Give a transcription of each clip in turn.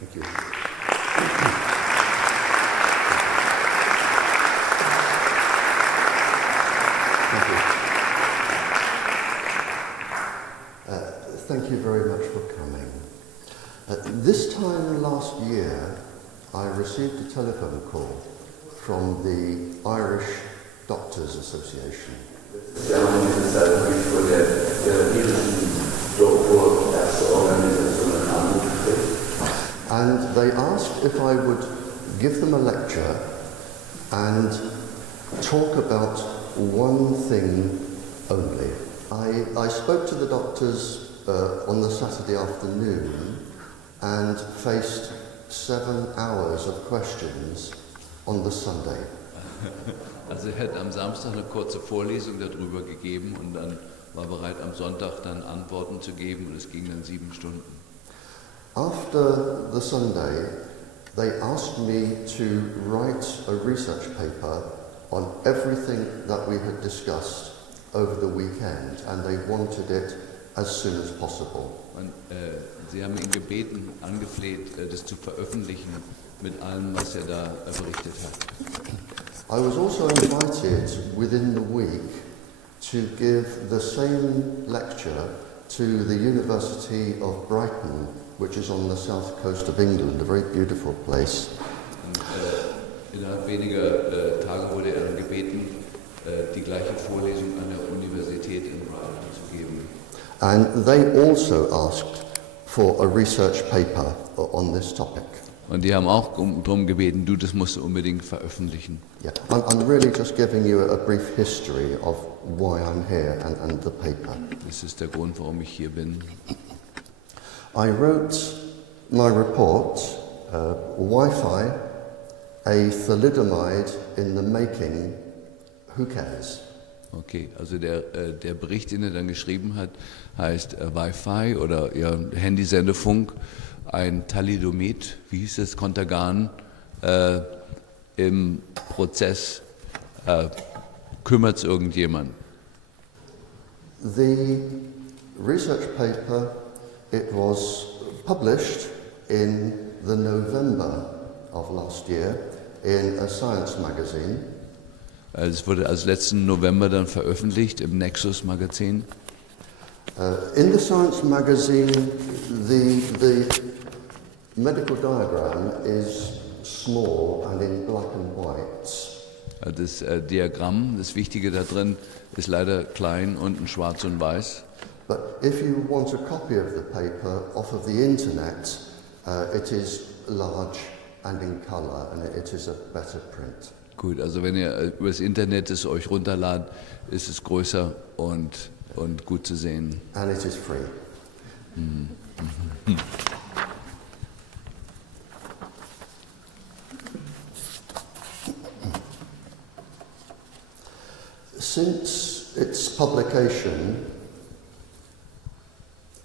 Thank you. Thank you very much for coming. This time last year, I received a telephone call from the Irish Doctors Association. And they asked if I would give them a lecture and talk about one thing only. I spoke to the doctors on the Saturday afternoon and faced 7 hours of questions on the Sunday. Also er hat am Samstag eine kurze Vorlesung darüber gegeben und dann war bereit am Sonntag dann Antworten zu geben und es ging dann 7 Stunden. After the Sunday, they asked me to write a research paper on everything that we had discussed over the weekend, and they wanted it as soon as possible. Und, sie haben ihn gebeten, angefleht, das zu veröffentlichen mit allem, was er da berichtet hat. I was also invited within the week to give the same lecture to the University of Brighton, which is on the south coast of England, a very beautiful place. Und, innerhalb weniger Tage wurde er dann gebeten, die gleiche Vorlesung an der Universität in Brighton zu geben. And they also asked for a research paper on this topic. Und die haben auch darum gebeten, das musst du unbedingt veröffentlichen. Yeah, I'm really just giving you a brief history of why I'm here and the paper. Das ist der Grund, warum ich hier bin. I wrote my report, Wi-Fi, a thalidomide in the making, who cares? Okay, also der Bericht, den er dann geschrieben hat, heißt Wi-Fi oder ja, Handysendefunk, ein Thalidomid, wie hieß es, Kontergan, im Prozess, kümmert es irgendjemand? The research paper, it was published in the November of last year in a science magazine. Es wurde als letzten November dann veröffentlicht im Nexus Magazin. In the science magazine, the medical diagram is small and in black and white. Das Diagramm, das Wichtige da drin, ist leider klein und in schwarz und weiß. But if you want a copy of the paper off of the internet, it is large and in color, and it is a better print. Gut, also wenn ihr über das Internet es euch runterladet, ist es größer und gut zu sehen. And it is free. Since its publication,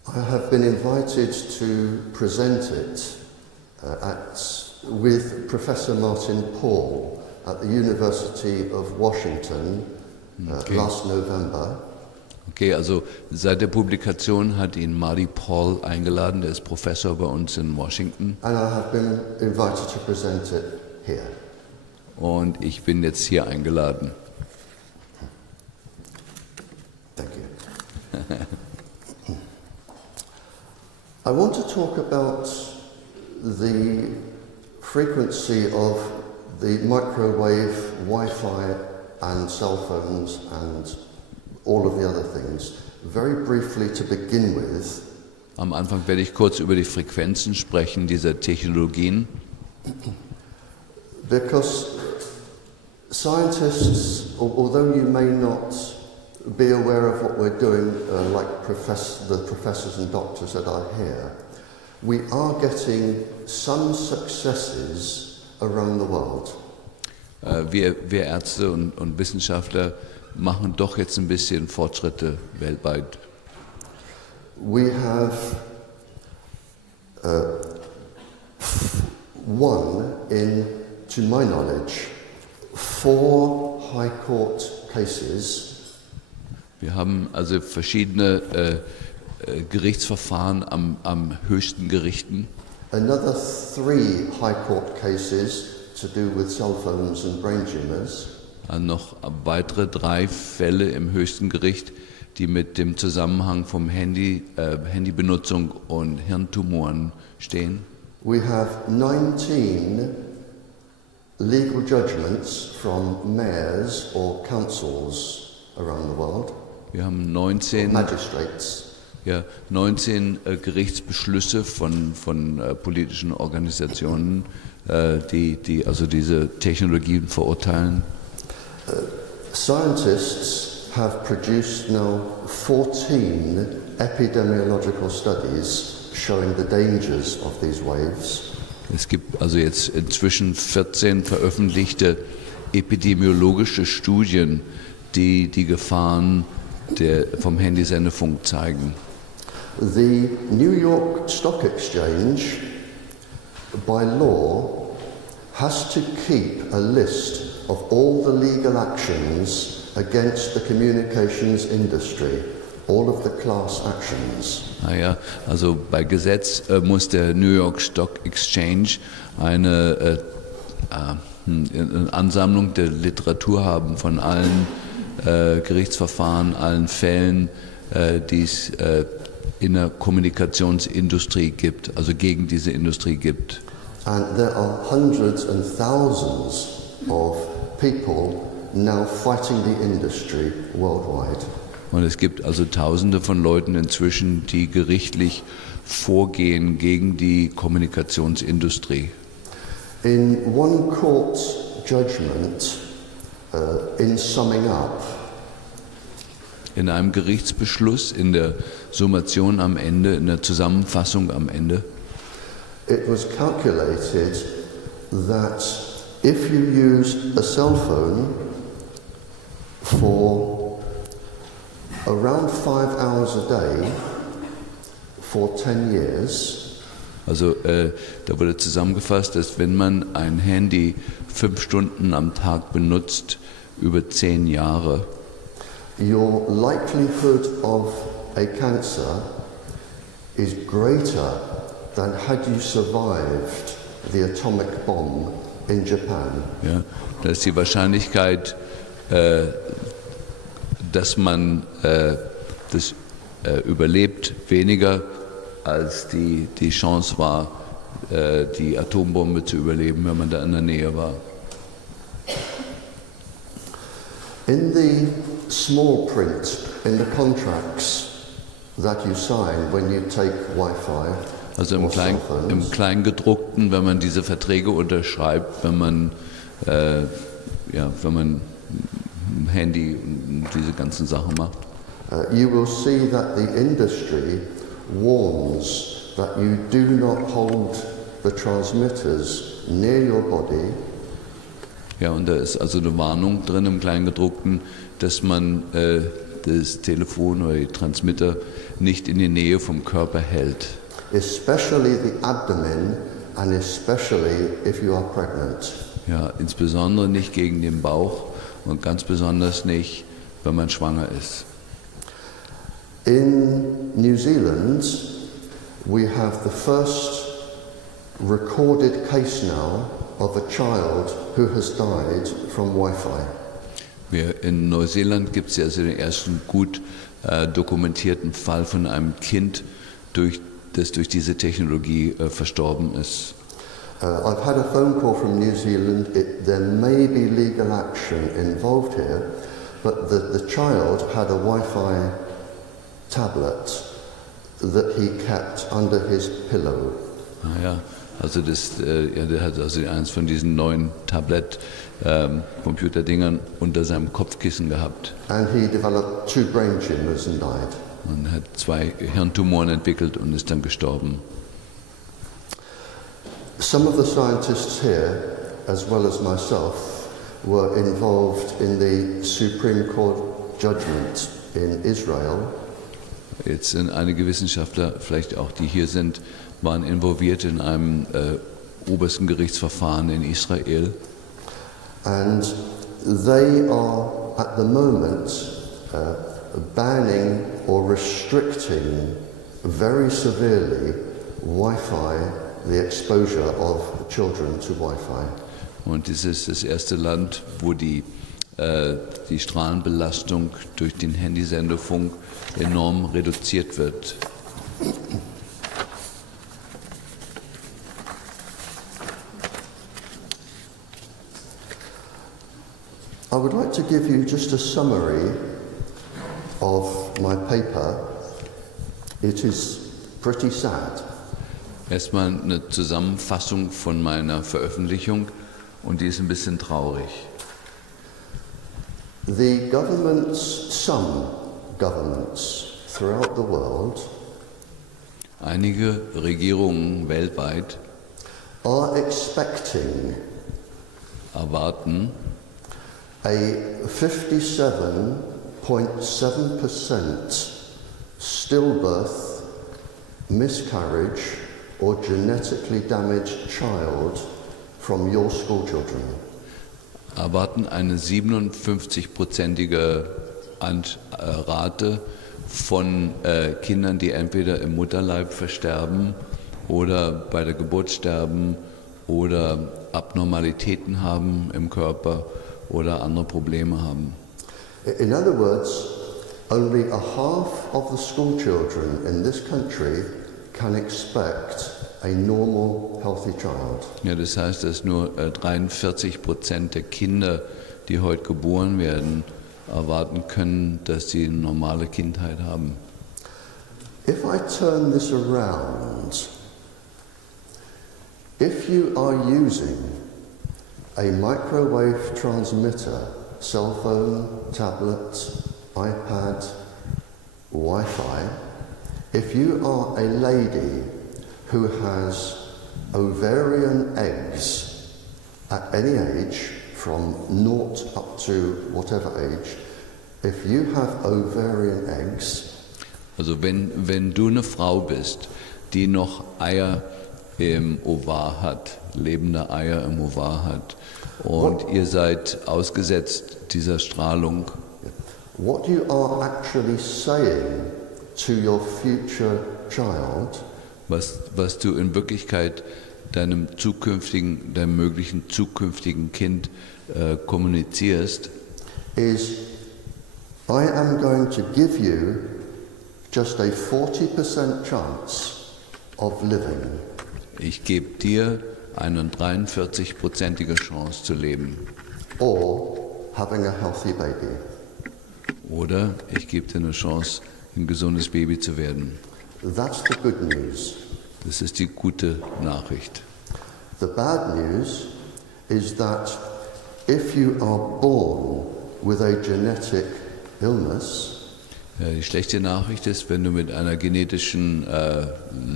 I have been invited to present it with Professor Martin Paul at the University of Washington last November. Okay, also seit der Publikation hat ihn Marty Paul eingeladen, der ist Professor bei uns in Washington. And I have been invited to present it here. Und ich bin jetzt hier eingeladen. Thank you. I want to talk about the frequency of the microwave, Wi-Fi and cell phones and all of the other things, very briefly to begin with. Am Anfang werde ich kurz über die Frequenzen sprechen dieser Technologien. Because scientists, although you may not be aware of what we're doing, like the professors and doctors that are here, we are getting some successes around the world. Wir Ärzte und Wissenschaftler machen doch jetzt ein bisschen Fortschritte weltweit. We have to my knowledge, 4 High Court cases. Wir haben also verschiedene Gerichtsverfahren am höchsten Gerichten. Another 3 High Court cases to do with cell phones and brain tumors. Noch weitere 3 Fälle im höchsten Gericht, die mit dem Zusammenhang vom Handybenutzung und Hirntumoren stehen. We have 19 legal judgments from mayors or councils around the world. Wir haben 19 Magistrates. Ja, 19 Gerichtsbeschlüsse von politischen Organisationen, die also diese Technologien verurteilen. Scientists have produced now 14 epidemiological studies showing the dangers of these waves. Es gibt also jetzt inzwischen 14 veröffentlichte epidemiologische Studien, die die Gefahren vom Handysendefunk zeigen. The New York Stock Exchange, by law, has to keep a list of all the legal actions against the communications industry, all of the class actions. Naja, also bei Gesetz muss der New York Stock Exchange eine Ansammlung der Literatur haben von allen Gerichtsverfahren, allen Fällen, die es in der Kommunikationsindustrie gibt, also gegen diese Industrie gibt. And there are hundreds and thousands of people now fighting the industry worldwide. Und es gibt also Tausende von Leuten inzwischen, die gerichtlich vorgehen gegen die Kommunikationsindustrie. In one court judgment, in summing up, in einem Gerichtsbeschluss, in der Summation am Ende, in der Zusammenfassung am Ende, it was calculated that if you used a cell phone for around 5 hours a day for 10 years, also da wurde zusammengefasst, dass wenn man ein Handy 5 Stunden am Tag benutzt, über 10 Jahre, your likelihood of a cancer is greater than had you survived the atomic bomb in Japan. Ja, da ist die Wahrscheinlichkeit, dass man das überlebt, weniger als die Chance war, die Atombombe zu überleben, wenn man da in der Nähe war. In the small print in the contracts that you sign when you take Wi-Fi, also im Kleingedruckten, wenn man diese Verträge unterschreibt, wenn man ein Handy und diese ganzen Sachen macht, you will see that the industry warns that you do not hold the transmitters near your body. Ja, und da ist also eine Warnung drin im Kleingedruckten, dass man das Telefon oder die Transmitter nicht in die Nähe vom Körper hält. Especially the abdomen and especially if you are pregnant. Ja, insbesondere nicht gegen den Bauch und ganz besonders nicht, wenn man schwanger ist. In New Zealand, we have the first recorded case now of a child who has died from Wi-Fi. In Neuseeland gibt es also den ersten gut dokumentierten Fall von einem Kind, das durch diese Technologie verstorben ist. I've had a phone call from New Zealand. There may be legal action involved here, but the child had a Wi-Fi tablet that he kept under his pillow. Ja, also der hat also eins von diesen neuen Tablet-Computerdingern unter seinem Kopfkissen gehabt. And he developed 2 brain tumors and died. Man hat 2 Hirntumoren entwickelt und ist dann gestorben. Some of the scientists here, as well as myself, were involved in the Supreme Court judgment in Israel. Jetzt sind einige Wissenschaftler, vielleicht auch die hier sind, waren involviert in einem obersten Gerichtsverfahren in Israel. And they are at the moment banning or restricting very severely Wi-Fi the exposure of children to Wi-Fi. Und dies ist das erste Land, wo die Strahlenbelastung durch den Handysendefunk enorm reduziert wird. I would like to give you just a summary of my paper. It is pretty sad. Erstmal eine Zusammenfassung von meiner Veröffentlichung und die ist ein bisschen traurig. The governments, some governments throughout the world, einige Regierungen weltweit are expecting erwarten a 57.7% stillbirth, miscarriage or genetically damaged child from your school children. Erwarten eine 57-prozentige Rate von Kindern, die entweder im Mutterleib versterben oder bei der Geburt sterben oder Abnormalitäten haben im Körper oder andere Probleme haben. In other words, only a half of the school children in this country can expect a normal, healthy child. Ja, das heißt, dass nur 43% der Kinder, die heute geboren werden, erwarten können, dass sie eine normale Kindheit haben. If I turn this around, if you are using a microwave transmitter, cell phone, tablet, iPad, Wi-Fi, if you are a lady who has ovarian eggs at any age, from 0 up to whatever age, if you have ovarian eggs, also wenn du eine Frau bist, die noch Eier im Ovar hat, lebende Eier im Ovar hat, und ihr seid ausgesetzt dieser Strahlung, what you are actually saying to your future child, was du in Wirklichkeit deinem möglichen zukünftigen Kind kommunizierst, is I am going to give you just a 40% chance of living. Ich gebe dir eine 43-prozentige Chance zu leben. Or having a healthy baby. Oder ich gebe dir eine Chance, ein gesundes Baby zu werden. That's the good news. Das ist die gute Nachricht. The bad news is that if you are born with a genetic illness, die schlechte Nachricht ist, wenn du mit einer genetischen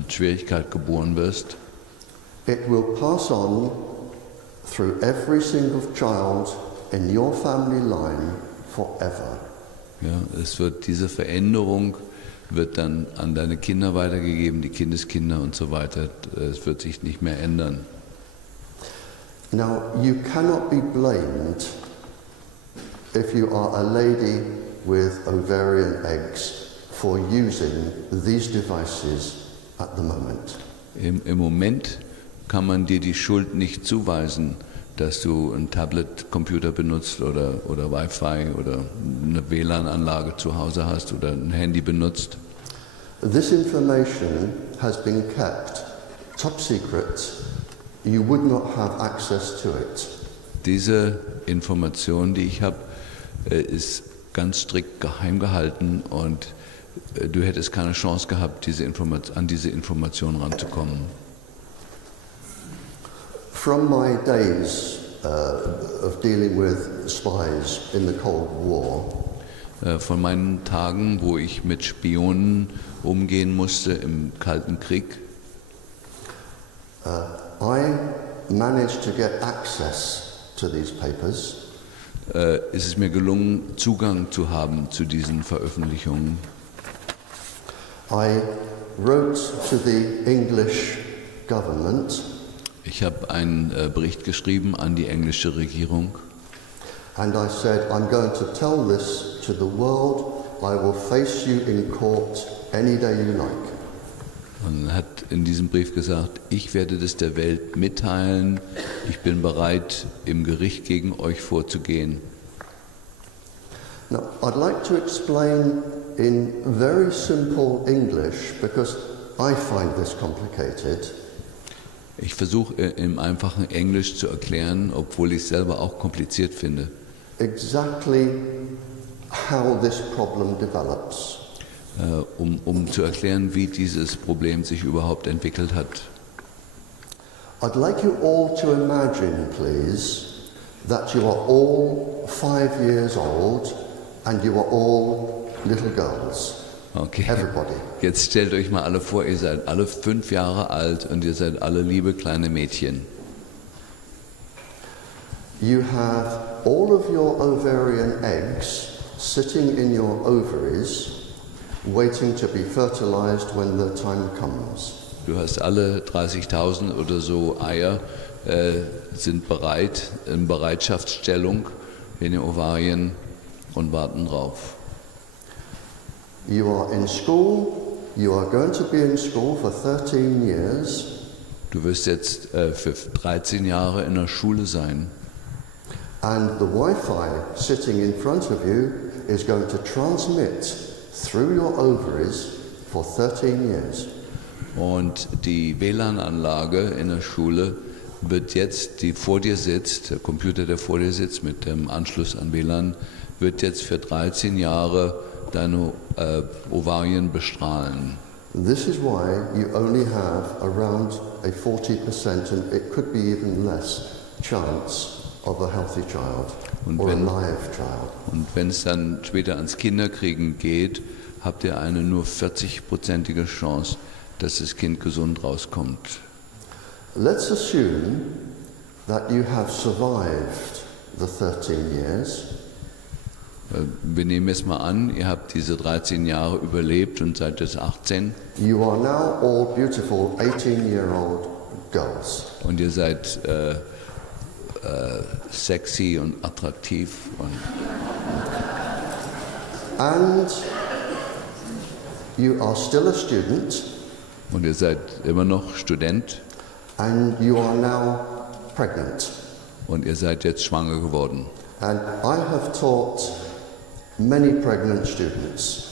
Schwierigkeit geboren wirst, it will pass on through every single child in your family line forever. Ja, diese Veränderung wird dann an deine Kinder weitergegeben, die Kindeskinder und so weiter. Es wird sich nicht mehr ändern. Now, you cannot be blamed if you are a lady with ovarian eggs for using these devices at the moment. Im Moment kann man dir die Schuld nicht zuweisen, dass du einen Tablet-Computer benutzt oder Wi-Fi oder eine WLAN-Anlage zu Hause hast oder ein Handy benutzt. This information has been kept top secret. You would not have access to it. Diese Information, die ich habe, ist ganz strikt geheim gehalten und du hättest keine Chance gehabt, an diese Information ranzukommen. From my days of dealing with spies in the Cold War, von meinen Tagen, wo ich mit Spionen umgehen musste im Kalten Krieg, I managed to get access to these papers. Ist es mir gelungen, Zugang zu haben zu diesen Veröffentlichungen. I wrote to the English government. Ich habe einen Bericht geschrieben an die englische Regierung. And I said, I'm going to tell this to the world. I will face you in court any day you like. Und er hat in diesem Brief gesagt, ich werde das der Welt mitteilen, ich bin bereit, im Gericht gegen euch vorzugehen. Now, I'd like to explain in very simple English, because I find this complicated. Ich versuche im einfachen Englisch zu erklären, obwohl ich es selber auch kompliziert finde. Exactly how this problem develops. Um zu erklären, wie dieses Problem sich überhaupt entwickelt hat. I'd like you all to imagine, please, that you are all 5 years old and you are all little girls. Okay. Everybody. Jetzt stellt euch mal alle vor, ihr seid alle 5 Jahre alt und ihr seid alle liebe kleine Mädchen. You have all of your ovarian eggs sitting in your ovaries, waiting to be fertilized when the time comes. Du hast alle 30.000 oder so Eier, sind bereit, in Bereitschaftsstellung in den Ovarien und warten drauf. You are in school, you are going to be in school for 13 years. Du wirst jetzt für 13 Jahre in der Schule sein. And the Wi-Fi sitting in front of you is going to transmit through your ovaries for 13 years. Und die WLAN-Anlage in der Schule wird jetzt, die vor dir sitzt, der Computer, der vor dir sitzt mit dem Anschluss an WLAN, wird jetzt für 13 Jahre deine Ovarien bestrahlen. This is why you only have around a 40%, and it could be even less, chance of a healthy child or a live child. Und wenn es dann später ans Kinderkriegen geht, habt ihr eine nur 40-prozentige Chance, dass das Kind gesund rauskommt. Let's assume that you have survived the 13 years. Wir nehmen jetzt mal an, ihr habt diese 13 Jahre überlebt und seid jetzt 18. You are now all beautiful 18-year-old girls. Und ihr seid sexy und attraktiv. And you are still a student. Und ihr seid immer noch Student. And you are now pregnant. Und ihr seid jetzt schwanger geworden. And I have taught many pregnant students.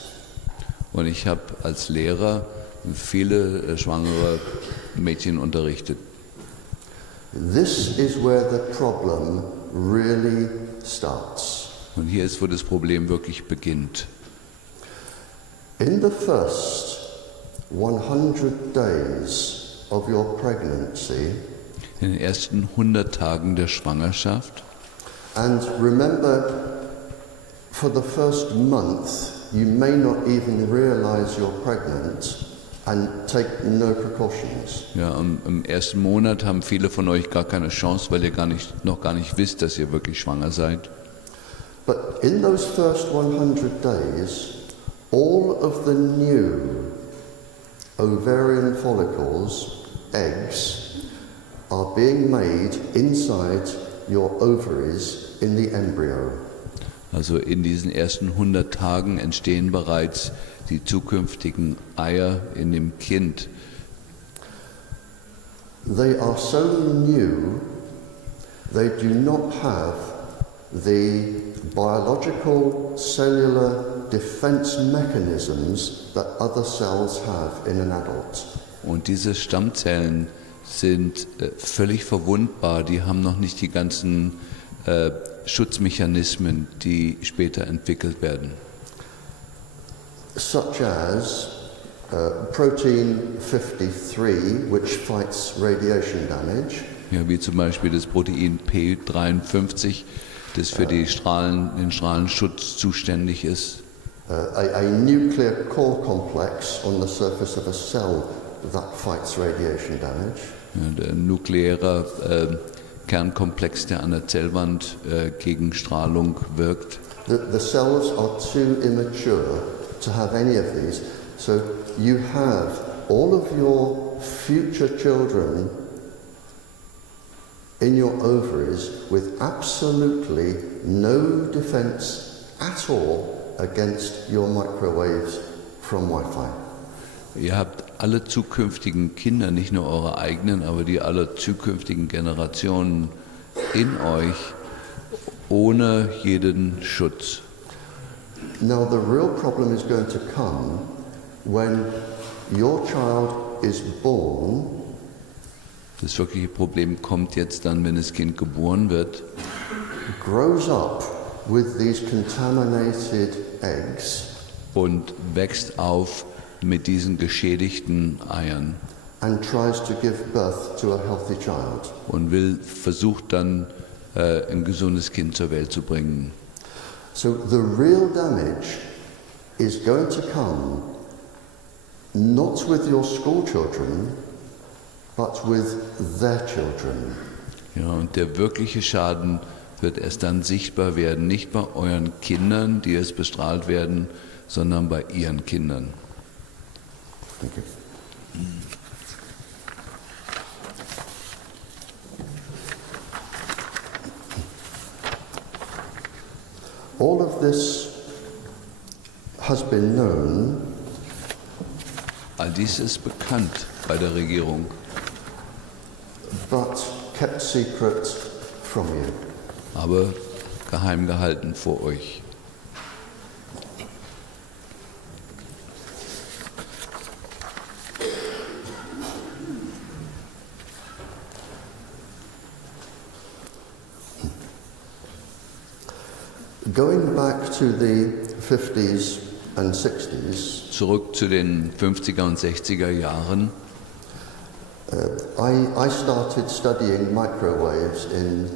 Und ich habe als Lehrer viele schwangere Mädchen unterrichtet. This is where the problem really starts. Und hier ist, wo das Problem wirklich beginnt. In the first 100 days of your pregnancy, in den ersten 100 Tagen der Schwangerschaft, and remember, for the first month, you may not even realize you're pregnant and take no precautions. Ja, im ersten Monat haben viele von euch gar keine Chance, weil ihr noch gar nicht wisst, dass ihr wirklich schwanger seid. But in those first 100 days, all of the new ovarian follicles, eggs, are being made inside your ovaries in the embryo. Also in diesen ersten 100 Tagen entstehen bereits die zukünftigen Eier in dem Kind. They are so new, they do not have the biological cellular defense mechanisms that other cells have in an adult. Und diese Stammzellen sind völlig verwundbar, die haben noch nicht die ganzen Schutzmechanismen, die später entwickelt werden. Such as protein 53, which fights radiation damage. Ja, wie zum Beispiel das Protein P53, das für den Strahlenschutz zuständig ist. A nuclear core complex on the surface of a cell that fights radiation damage. Ja, der nukleare Kernkomplex, der an der Zellwand gegen Strahlung wirkt. The cells are too immature to have any of these, so you have all of your future children in your ovaries with absolutely no defense at all against your microwaves from Wi-Fi. Ihr habt alle zukünftigen Kinder, nicht nur eure eigenen, aber die aller zukünftigen Generationen in euch ohne jeden Schutz. Now the real problem is going to come when your child is born. Das wirkliche Problem kommt jetzt dann, wenn das Kind geboren wird, Grows up with these contaminated eggs und wächst auf mit diesen geschädigten Eiern and tries to give birth to a healthy child. und versucht dann ein gesundes Kind zur Welt zu bringen. So the real damage is going to come not with your school children, but with their children. Ja, und der wirkliche Schaden wird erst dann sichtbar werden, nicht bei euren Kindern, die jetzt bestrahlt werden, sondern bei ihren Kindern. Thank you. All of this has been known, All dies ist bekannt bei der Regierung, but kept secret from you. aber geheim gehalten vor euch. Going back to the 50s and 60s, Zurück zu den 50er und 60er Jahren. I started studying microwaves in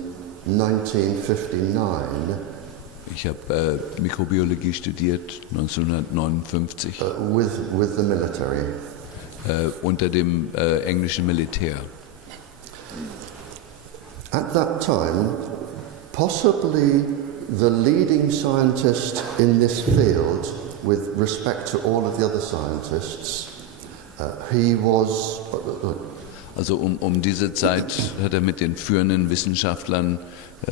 1959 Ich habe Mikrobiologie studiert 1959 with the military. unter dem englischen Militär. At that time, possibly the leading scientist in this field, with respect to all of the other scientists, he was Also um diese Zeit hat er mit den führenden Wissenschaftlern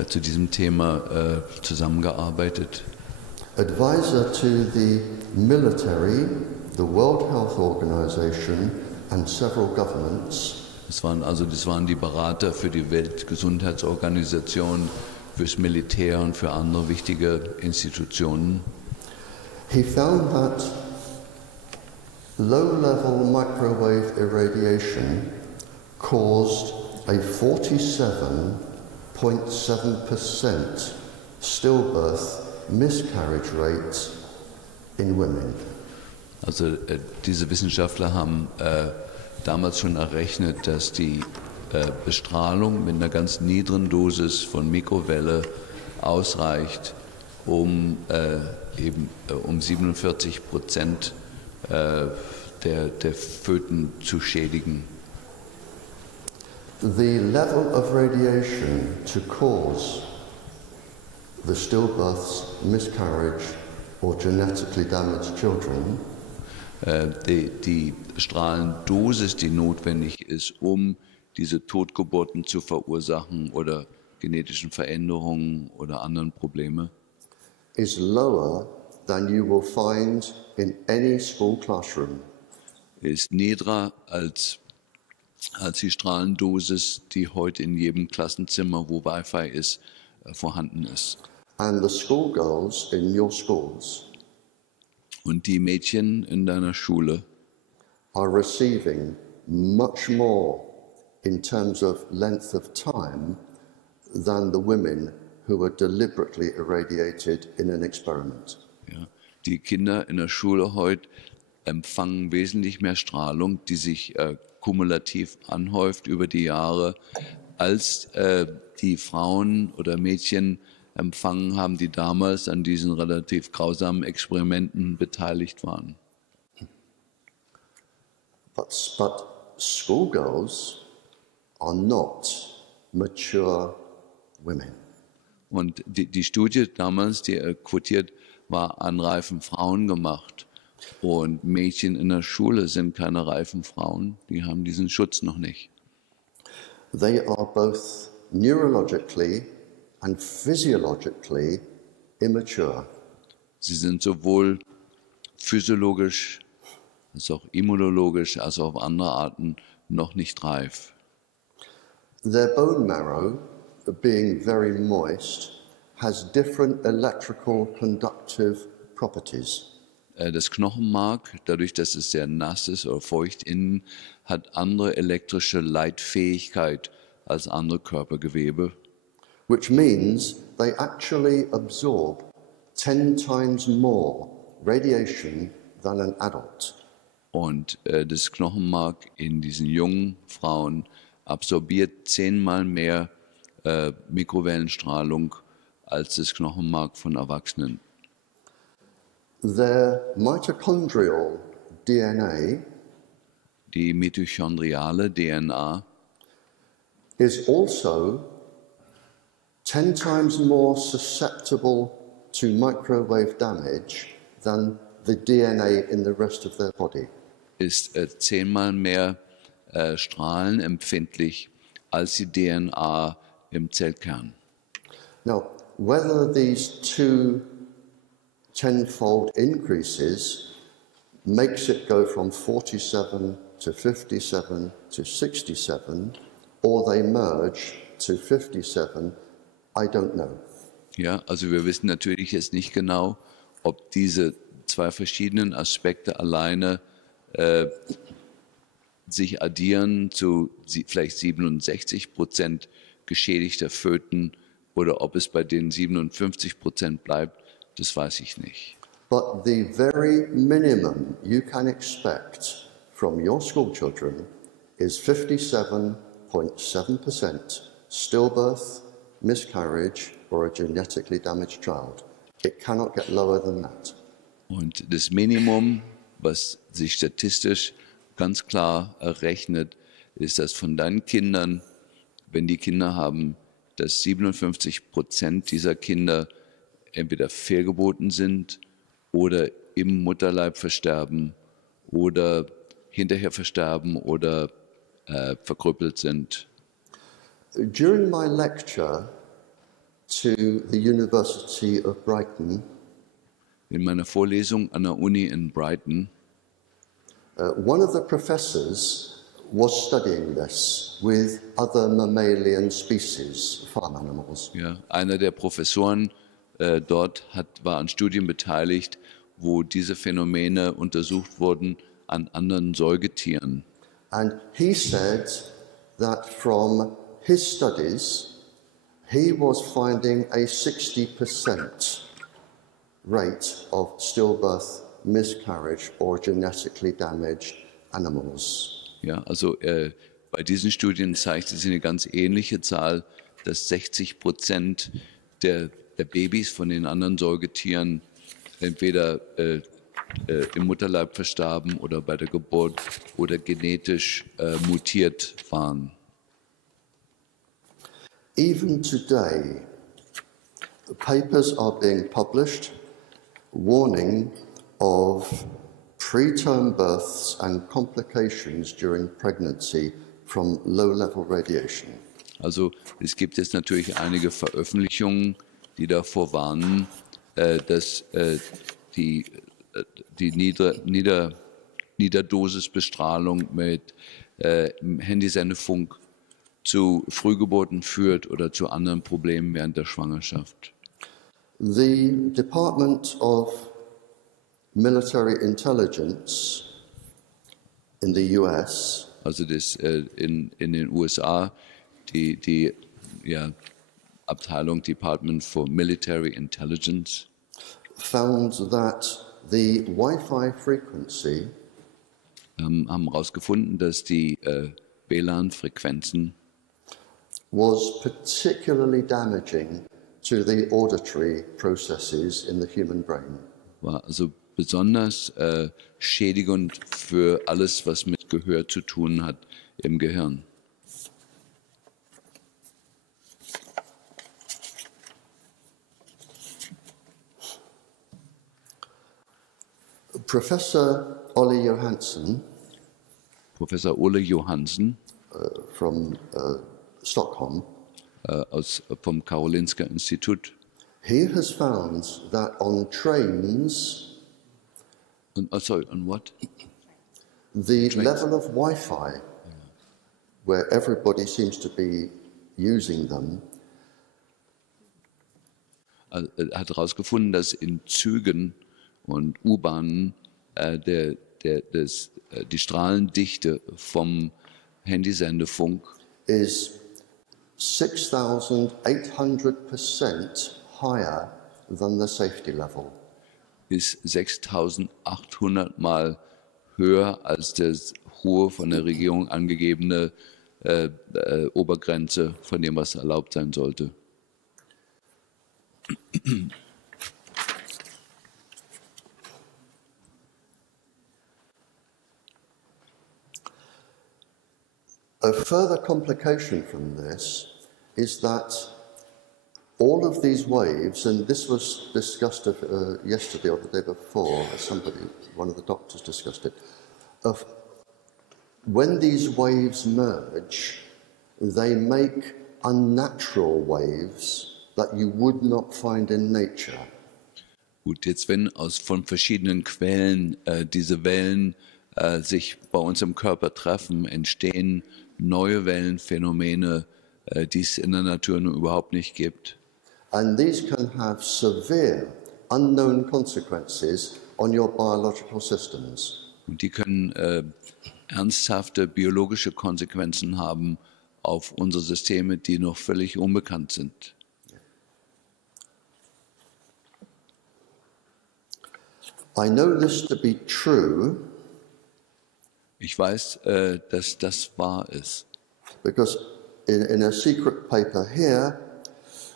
zu diesem Thema zusammengearbeitet. advisor to the military, the World Health Organization, and several governments. Das waren die Berater für die Weltgesundheitsorganisation, fürs Militär und für andere wichtige Institutionen. He found that low-level microwave irradiation caused a 47.7% stillbirth miscarriage rate in women. Also diese Wissenschaftler haben damals schon errechnet, dass die Bestrahlung mit einer ganz niedrigen Dosis von Mikrowelle ausreicht, um 47% der Föten zu schädigen. The level of radiation to cause the stillbirths, miscarriage, or genetically damaged children Die Strahlendosis, die notwendig ist, um diese Totgeburten zu verursachen oder genetischen Veränderungen oder anderen Probleme, is lower than you will find in any school classroom. ist niedriger als die Strahlendosis, die heute in jedem Klassenzimmer, wo Wi-Fi ist, vorhanden ist. And the schoolgirls in your schools Und die Mädchen in deiner Schule are receiving much more in terms of length of time than the women who were deliberately irradiated in an experiment. Ja, die Kinder in der Schule heute empfangen wesentlich mehr Strahlung, die sich kumulativ anhäuft über die Jahre, als die Frauen oder Mädchen empfangen haben, die damals an diesen relativ grausamen Experimenten beteiligt waren. But schoolgirls are not mature women. Und die Studie damals, die quotiert, war an reifen Frauen gemacht. Und Mädchen in der Schule sind keine reifen Frauen, die haben diesen Schutz noch nicht. They are both neurologically and physiologically immature. Sie sind sowohl physiologisch ist auch immunologisch, also auf andere Arten noch nicht reif. Their bone marrow, being very moist, has different electrical conductive properties. Das Knochenmark, dadurch, dass es sehr nass ist oder feucht innen, hat andere elektrische Leitfähigkeit als andere Körpergewebe. Which means they actually absorb 10 times more radiation than an adult. Und das Knochenmark in diesen jungen Frauen absorbiert 10-mal mehr Mikrowellenstrahlung als das Knochenmark von Erwachsenen. Their mitochondrial DNA Die mitochondriale DNA is also 10 times more susceptible to microwave damage than the DNA in the rest of their body. ist 10-mal mehr strahlenempfindlich als die DNA im Zellkern. Now, whether these two tenfold increases makes it go from 47 to 57 to 67, or they merge to 57, I don't know. Ja, also wir wissen natürlich jetzt nicht genau, ob diese zwei verschiedenen Aspekte alleine sich addieren zu vielleicht 67% geschädigter Föten oder ob es bei den 57% bleibt, das weiß ich nicht. But the very minimum you can expect from your school children is 57.7% stillbirth, miscarriage, or a genetically damaged child. It cannot get lower than that. Und das Minimum, was sich statistisch ganz klar errechnet, ist, dass von deinen Kindern, wenn die Kinder haben, dass 57% dieser Kinder entweder fehlgeboren sind oder im Mutterleib versterben oder hinterher versterben oder verkrüppelt sind. During my lecture to the University of Brighton, In meiner Vorlesung an der Uni in Brighton one of the professors was studying this with other mammalian species, farm animals. Ja, einer der Professoren dort war an Studien beteiligt, wo diese Phänomene untersucht wurden an anderen Säugetieren. And he said that from his studies, he was finding a 60% rate of stillbirth, miscarriage, or genetically damaged animals. Ja, also bei diesen Studien zeigt sich eine ganz ähnliche Zahl, dass 60% der Babys von den anderen Säugetieren entweder im Mutterleib verstarben oder bei der Geburt oder genetisch mutiert waren. Even today, papers are being published warning of preterm births and complications during pregnancy from low-level radiation. Also es gibt jetzt natürlich einige Veröffentlichungen, die davor warnen, dass die Niederdosisbestrahlung mit Handysendefunk zu Frühgeburten führt oder zu anderen Problemen während der Schwangerschaft. The Department of Military Intelligence in the US Also das in den USA die Abteilung Department for Military Intelligence found that the Wi-Fi frequency haben herausgefunden, dass die WLAN-Frequenzen was particularly damaging to the auditory processes in the human brain. war also besonders schädigend für alles, was mit Gehör zu tun hat im Gehirn. Professor Ole Johansson Professor Ole Johansen from Stockholm, vom Karolinska Institut. he has found that on trains, Sorry, on what? the level of Wi-Fi, where everybody seems to be using them, hat herausgefunden, dass in Zügen und U-Bahnen die Strahlendichte vom Handysendefunk is 6,800% higher than the safety level. ist 6.800 Mal höher als das hohe von der Regierung angegebene Obergrenze von dem, was erlaubt sein sollte. A further complication from this is that all of these waves, and this was discussed yesterday or the day before, one of the doctors discussed it, of when these waves merge, they make unnatural waves that you would not find in nature. Gut, jetzt wenn von verschiedenen Quellen diese Wellen sich bei uns im Körper treffen, entstehen neue Wellenphänomene, die es in der Natur nur überhaupt nicht gibt. And these can have severe, unknown consequences on your biological systems. Und die können ernsthafte biologische Konsequenzen haben auf unsere Systeme, die noch völlig unbekannt sind. I know this to be true Ich weiß, dass das wahr ist. because in a secret paper here,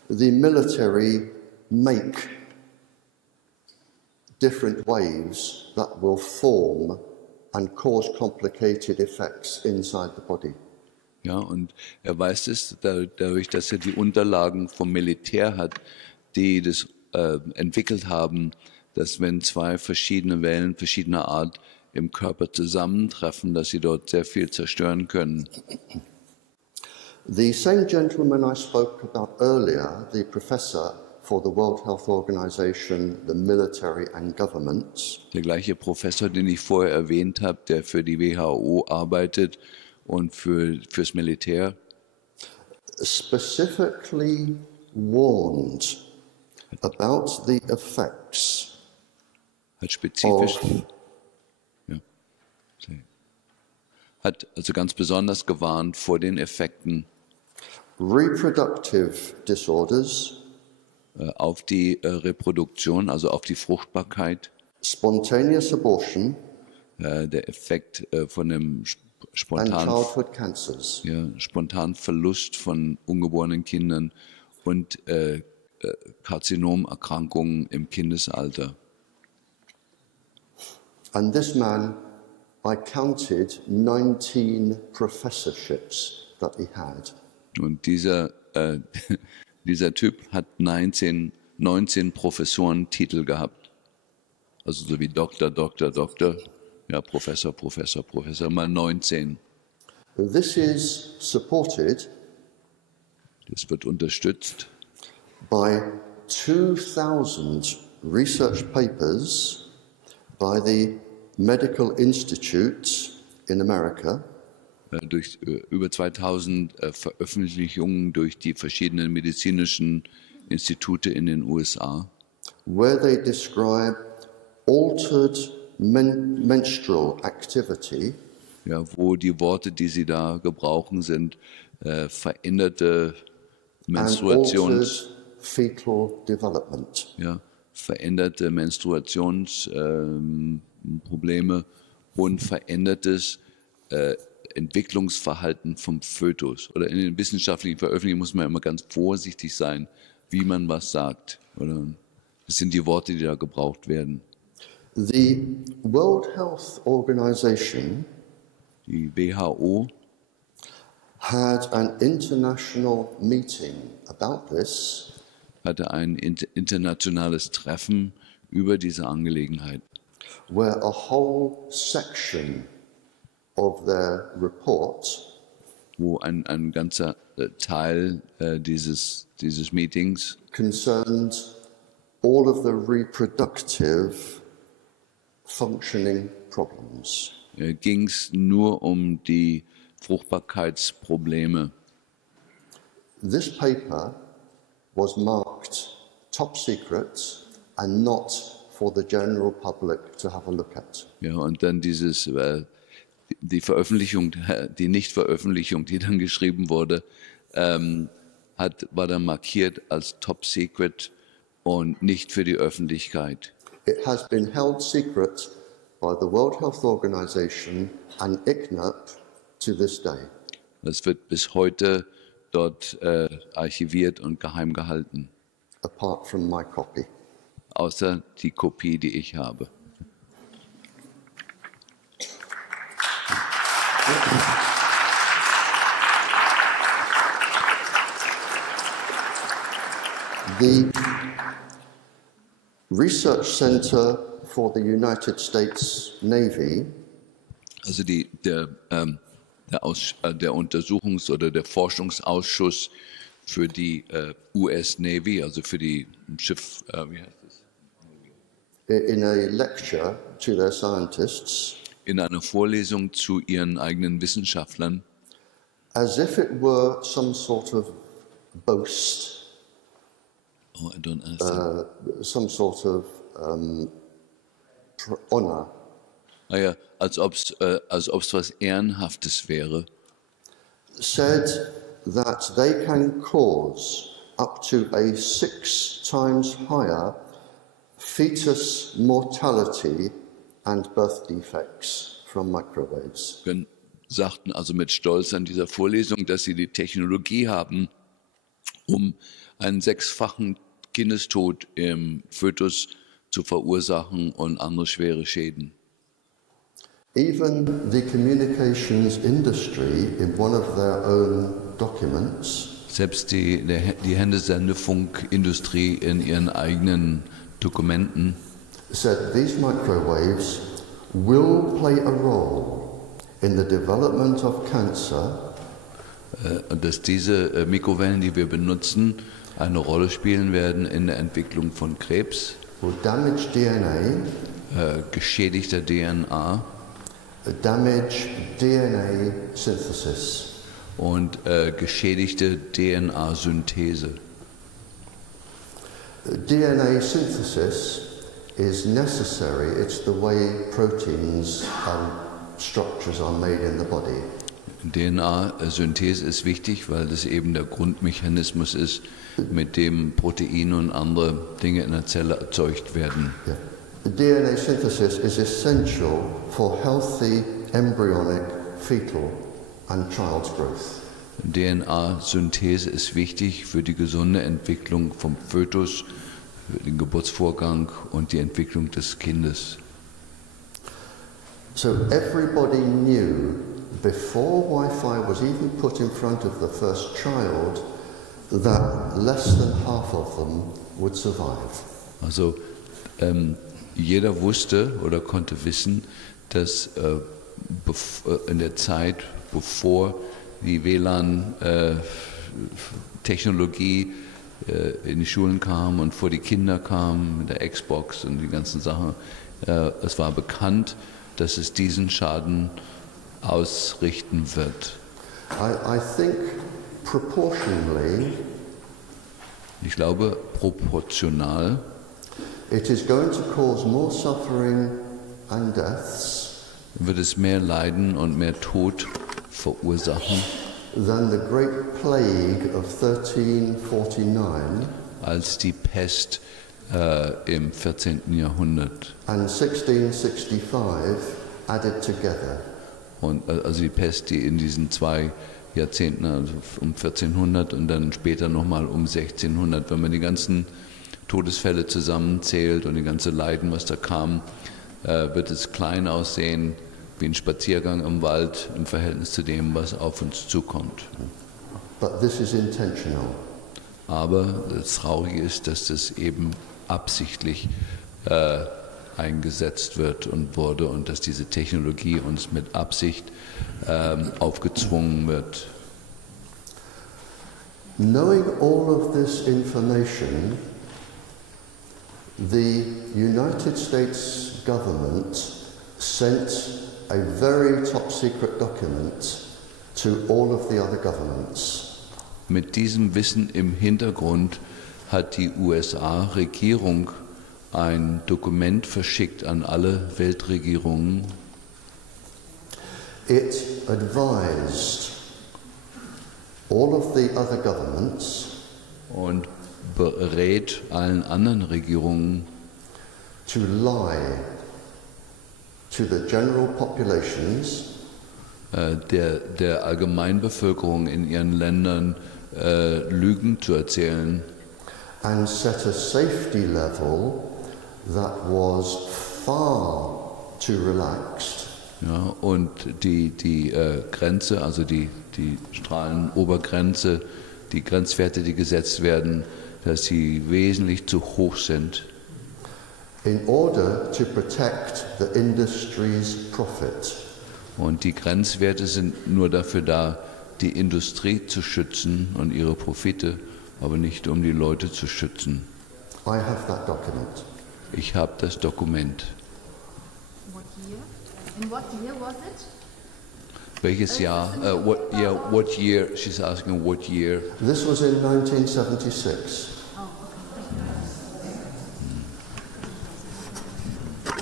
the military make different waves that will form and cause complicated effects inside the body. Ja, und er weiß es dadurch, dass er die Unterlagen vom Militär hat, die das entwickelt haben, dass wenn zwei verschiedene Wellen verschiedener Art im Körper zusammentreffen, dass sie dort sehr viel zerstören können. The same gentleman I spoke about earlier, the professor for the World Health Organization, the military and governments, Der gleiche Professor, den ich vorher erwähnt habe, der für die WHO arbeitet und fürs Militär, specifically warned about the effects hat spezifisch, of hat also ganz besonders gewarnt vor den Effekten reproductive disorders, auf die Reproduktion, also auf die Fruchtbarkeit, spontaneous abortion, der Effekt von dem and spontanen childhood cancers. Verlust von ungeborenen Kindern und Karzinomerkrankungen im Kindesalter. And this man, I counted 19 professorships that he had. Und dieser Typ hat 19 Professorentitel gehabt. Also so wie Doktor, ja, Professor, mal 19. This is supported Das wird unterstützt by 2,000 research papers by the Medical Institute in America, durch über 2000 Veröffentlichungen durch die verschiedenen medizinischen Institute in den USA, where they describe altered menstrual activity ja, wo die Worte, die sie da gebrauchen, sind veränderte and Menstruations, altered fetal development. ja, veränderte Menstruationsprobleme und verändertes Entwicklungsverhalten vom Fötus. Oder in den wissenschaftlichen Veröffentlichungen muss man immer ganz vorsichtig sein, wie man was sagt. Oder das sind die Worte, die da gebraucht werden. The World Health Organization Die WHO had an international meeting about this hatte ein internationales Treffen über diese Angelegenheit, where a whole section of their report wo ein ganzer Teil dieses Meetings concerned all of the reproductive functioning problems. ging es nur um die Fruchtbarkeitsprobleme. This paper was marked top secret and not for the general public to have a look at. Ja, und dann die Veröffentlichung, die Nichtveröffentlichung, die dann geschrieben wurde, war dann markiert als Top Secret und nicht für die Öffentlichkeit. It has been held secret by the World Health Organization and ICNIRP to this day. Es wird bis heute dort archiviert und geheim gehalten, Apart from my copy. außer die Kopie, die ich habe. The Research Center for the United States Navy Also der Untersuchungs- oder der Forschungsausschuss für die US Navy, also für die Schiff, wie heißt das? in a lecture to their scientists, In einer Vorlesung zu ihren eigenen Wissenschaftlern, as if it were some sort of boast, oh, I don't understand. some sort of honor, Ja, als ob's was Ehrenhaftes wäre, said that they can cause up to a 6 times higher fetus mortality and birth defects from microwaves. sagten also mit Stolz an dieser Vorlesung, dass sie die Technologie haben, um einen 6-fachen Kindestod im Fötus zu verursachen und andere schwere Schäden. Even the communications industry, in one of their own documents, Selbst die Sendefunkindustrie in ihren eigenen Dokumenten said these microwaves will play a role in the development of cancer, dass diese Mikrowellen, die wir benutzen, eine Rolle spielen werden in der Entwicklung von Krebs, will damage DNA, geschädigter DNA damage DNA synthesis. und geschädigte DNA-Synthese. DNA synthesis is necessary. It's the way proteins and structures are made in the body. DNA-Synthese ist wichtig, weil das eben der Grundmechanismus ist, mit dem Proteine und andere Dinge in der Zelle erzeugt werden. Yeah. The DNA synthesis is essential for healthy embryonic, fetal and child's growth. DNA-Synthese ist wichtig für die gesunde Entwicklung vom Fötus, für den Geburtsvorgang und die Entwicklung des Kindes. So everybody knew before Wi-Fi was even put in front of the first child that less than half of them would survive. Also jeder wusste oder konnte wissen, dass in der Zeit, bevor die WLAN-Technologie in die Schulen kam und vor die Kinder kam mit der Xbox und die ganzen Sachen, es war bekannt, dass es diesen Schaden ausrichten wird. I think proportionally Ich glaube, proportional it is going to cause more suffering and deaths wird es mehr Leiden und mehr Tod verursachen than the Great Plague of 1349 als die Pest im 14. Jahrhundert. and 1665 added together. Und also die Pest, die in diesen 2 Jahrzehnten, also um 1400 und dann später nochmal um 1600, wenn man die ganzen Todesfälle zusammenzählt und die ganze Leiden, was da kam, wird es klein aussehen, wie ein Spaziergang im Wald im Verhältnis zu dem, was auf uns zukommt. But this is intentional. Aber das Traurige ist, dass das eben absichtlich eingesetzt wird und wurde und dass diese Technologie uns mit Absicht aufgezwungen wird. Knowing all of this information, the United States government sent a very top secret document to all of the other governments. Mit diesem Wissen im Hintergrund hat die USA-Regierung ein Dokument verschickt an alle Weltregierungen. It advised all of the other governments Und berät allen anderen Regierungen, to lie to the general populations der Allgemeinbevölkerung in ihren Ländern Lügen zu erzählen and set a safety level that was far too relaxed ja, und die Grenze, also die Strahlenobergrenze, die Grenzwerte, die gesetzt werden, dass sie wesentlich zu hoch sind, in order to protect the industry's profit. und die Grenzwerte sind nur dafür da, die Industrie zu schützen und ihre Profite, aber nicht um die Leute zu schützen. I have that document. Ich habe das Dokument. What year? In what year was it? Welches Jahr? What year? She's asking what year. This was in 1976. Oh, okay.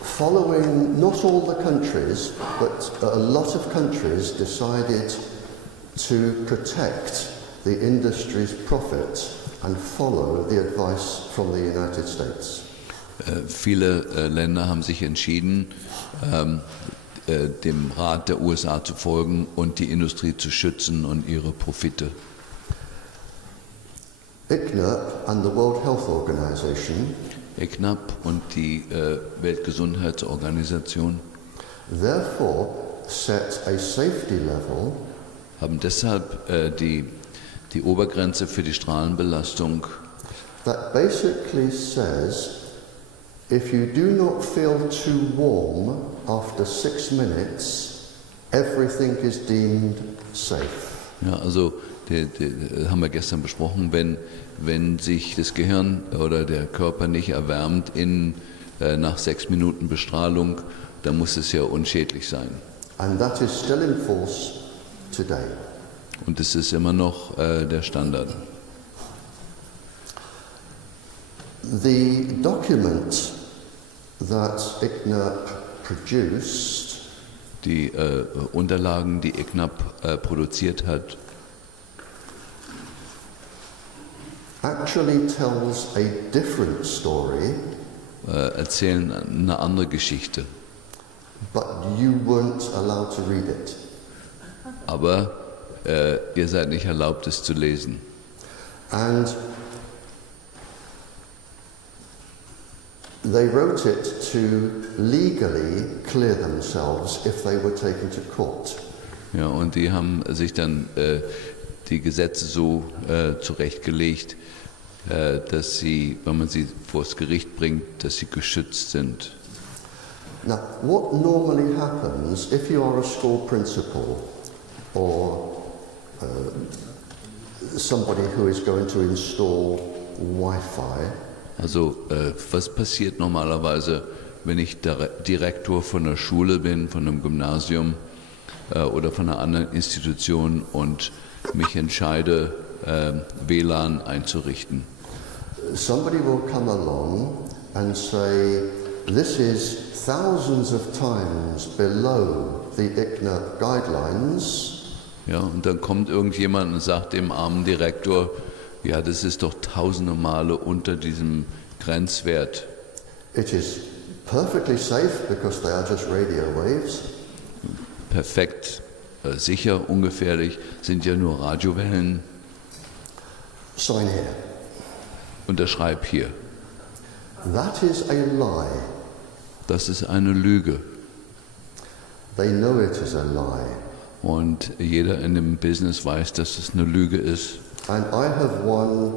Following not all the countries, but a lot of countries decided to protect the industry's profit and follow the advice from the United States. Viele Länder haben sich entschieden, dem Rat der USA zu folgen und die Industrie zu schützen und ihre Profite. ICNIRP and the World Health Organization ECNAP und die Weltgesundheitsorganisation therefore set a safety level haben deshalb die Obergrenze für die Strahlenbelastung, that basically says if you do not feel too warm after 6 minutes, everything is deemed safe. ja, also haben wir gestern besprochen, wenn sich das Gehirn oder der Körper nicht erwärmt nach 6 Minuten Bestrahlung, dann muss es ja unschädlich sein. And that is still in force today. Und das ist immer noch der Standard. The document that ICNIRP produced Die Unterlagen, die ECNAP produziert hat, actually tells a different story, erzählen eine andere Geschichte. but you weren't allowed to read it. Aber ihr seid nicht erlaubt, es zu lesen. And they wrote it to legally clear themselves if they were taken to court. Ja, und die haben sich dann die Gesetze so zurechtgelegt, dass sie, wenn man sie vors Gericht bringt, dass sie geschützt sind. Now, what normally happens if you are a school principal or somebody who is going to install Wi-Fi? Also was passiert normalerweise, wenn ich Direktor von einer Schule bin, von einem Gymnasium oder von einer anderen Institution und mich entscheide, WLAN einzurichten? Somebody will come along and say, this is thousands of times below the ICNIRP guidelines. Ja, und dann kommt irgendjemand und sagt dem armen Direktor, ja, das ist doch tausende Male unter diesem Grenzwert. It is perfectly safe because they are just radio waves. Perfekt, sicher, ungefährlich, sind ja nur Radiowellen. Sign here. Unterschreib hier. That is a lie. Das ist eine Lüge. They know it is a lie. Und jeder in dem Business weiß, dass es eine Lüge ist. And I have won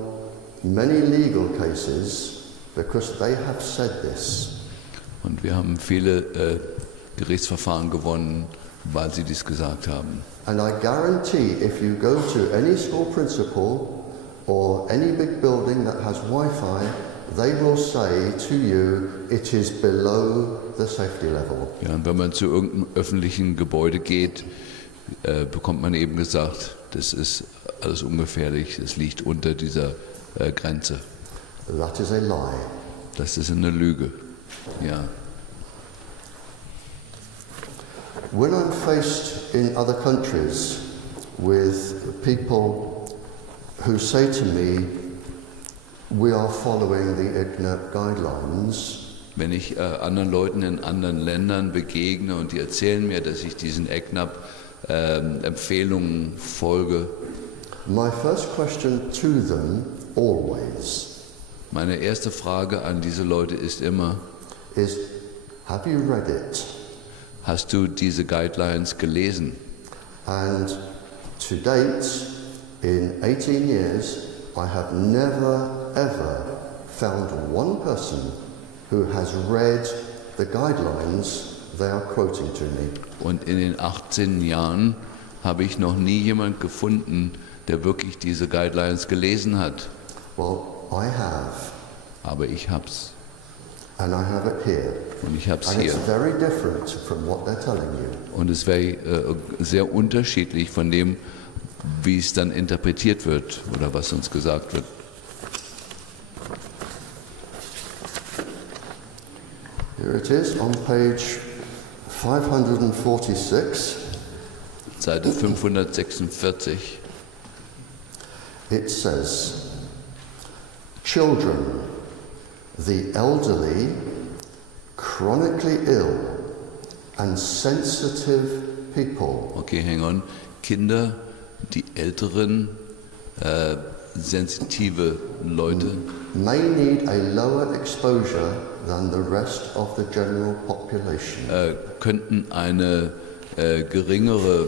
many legal cases because they have said this. Und wir haben viele Gerichtsverfahren gewonnen, weil sie dies gesagt haben. And I guarantee if you go to any school principal or any big building that has Wi-Fi, they will say to you, it is below the safety level. Ja, und wenn man zu irgendeinem öffentlichen Gebäude geht, bekommt man eben gesagt, das ist alles ungefährlich, es liegt unter dieser Grenze. That is a lie. Das ist eine Lüge. Ja. When I'm faced in other countries with people who say to me, we are following the IGNAP guidelines, Wenn ich anderen Leuten in anderen Ländern begegne und die erzählen mir, dass ich diesen EGNAP-Empfehlungen folge, my first question to them always meine erste Frage an diese Leute ist immer, is, have you read it? hast du diese Guidelines gelesen? And to date, in 18 years, I have never ever found one person who has read the guidelines they are quoting to me. Und in den 18 Jahren habe ich noch nie jemand gefunden, der wirklich diese Guidelines gelesen hat. Well, I have, Aber ich hab's. and I have it here. Und ich hab's And hier. it's very different from what they're telling you. Und es wäre sehr unterschiedlich von dem, wie es dann interpretiert wird oder was uns gesagt wird. Here it is on page 546. Seite 546. It says, children, the elderly, chronically ill, and sensitive people Okay, hang on. Kinder, die älteren, sensitive Leute may need a lower exposure than the rest of the general population. könnten eine geringe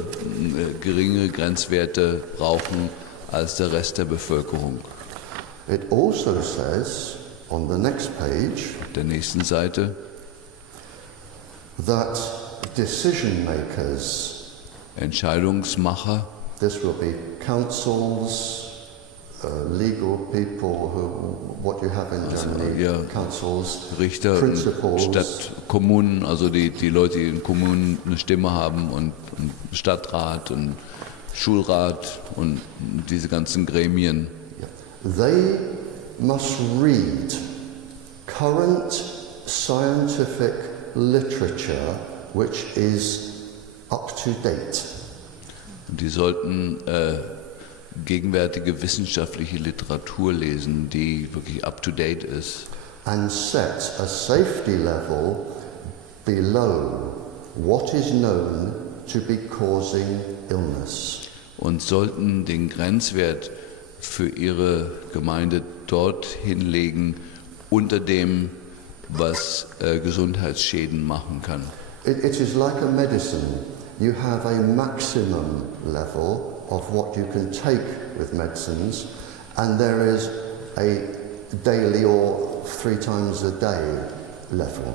Grenzwerte brauchen als der Rest der Bevölkerung. It also says on the next page Auf der nächsten Seite, that decision makers, Entscheidungsmacher, this will be councils, legal people, what you have in Germany, ja, councils, Richter, principals, Stadtkommunen, also die Leute, die in Kommunen eine Stimme haben und Stadtrat und Schulrat und diese ganzen Gremien. they must read current scientific literature which is up to date. Und die sollten gegenwärtige wissenschaftliche Literatur lesen, die wirklich up-to-date ist. And set a safety level below what is known to be causing illness. Und sollten den Grenzwert für ihre Gemeinde dort hinlegen, unter dem, was Gesundheitsschäden machen kann. It is like a medicine. You have a maximum level of what you can take with medicines, and there is a daily or 3 times a day level.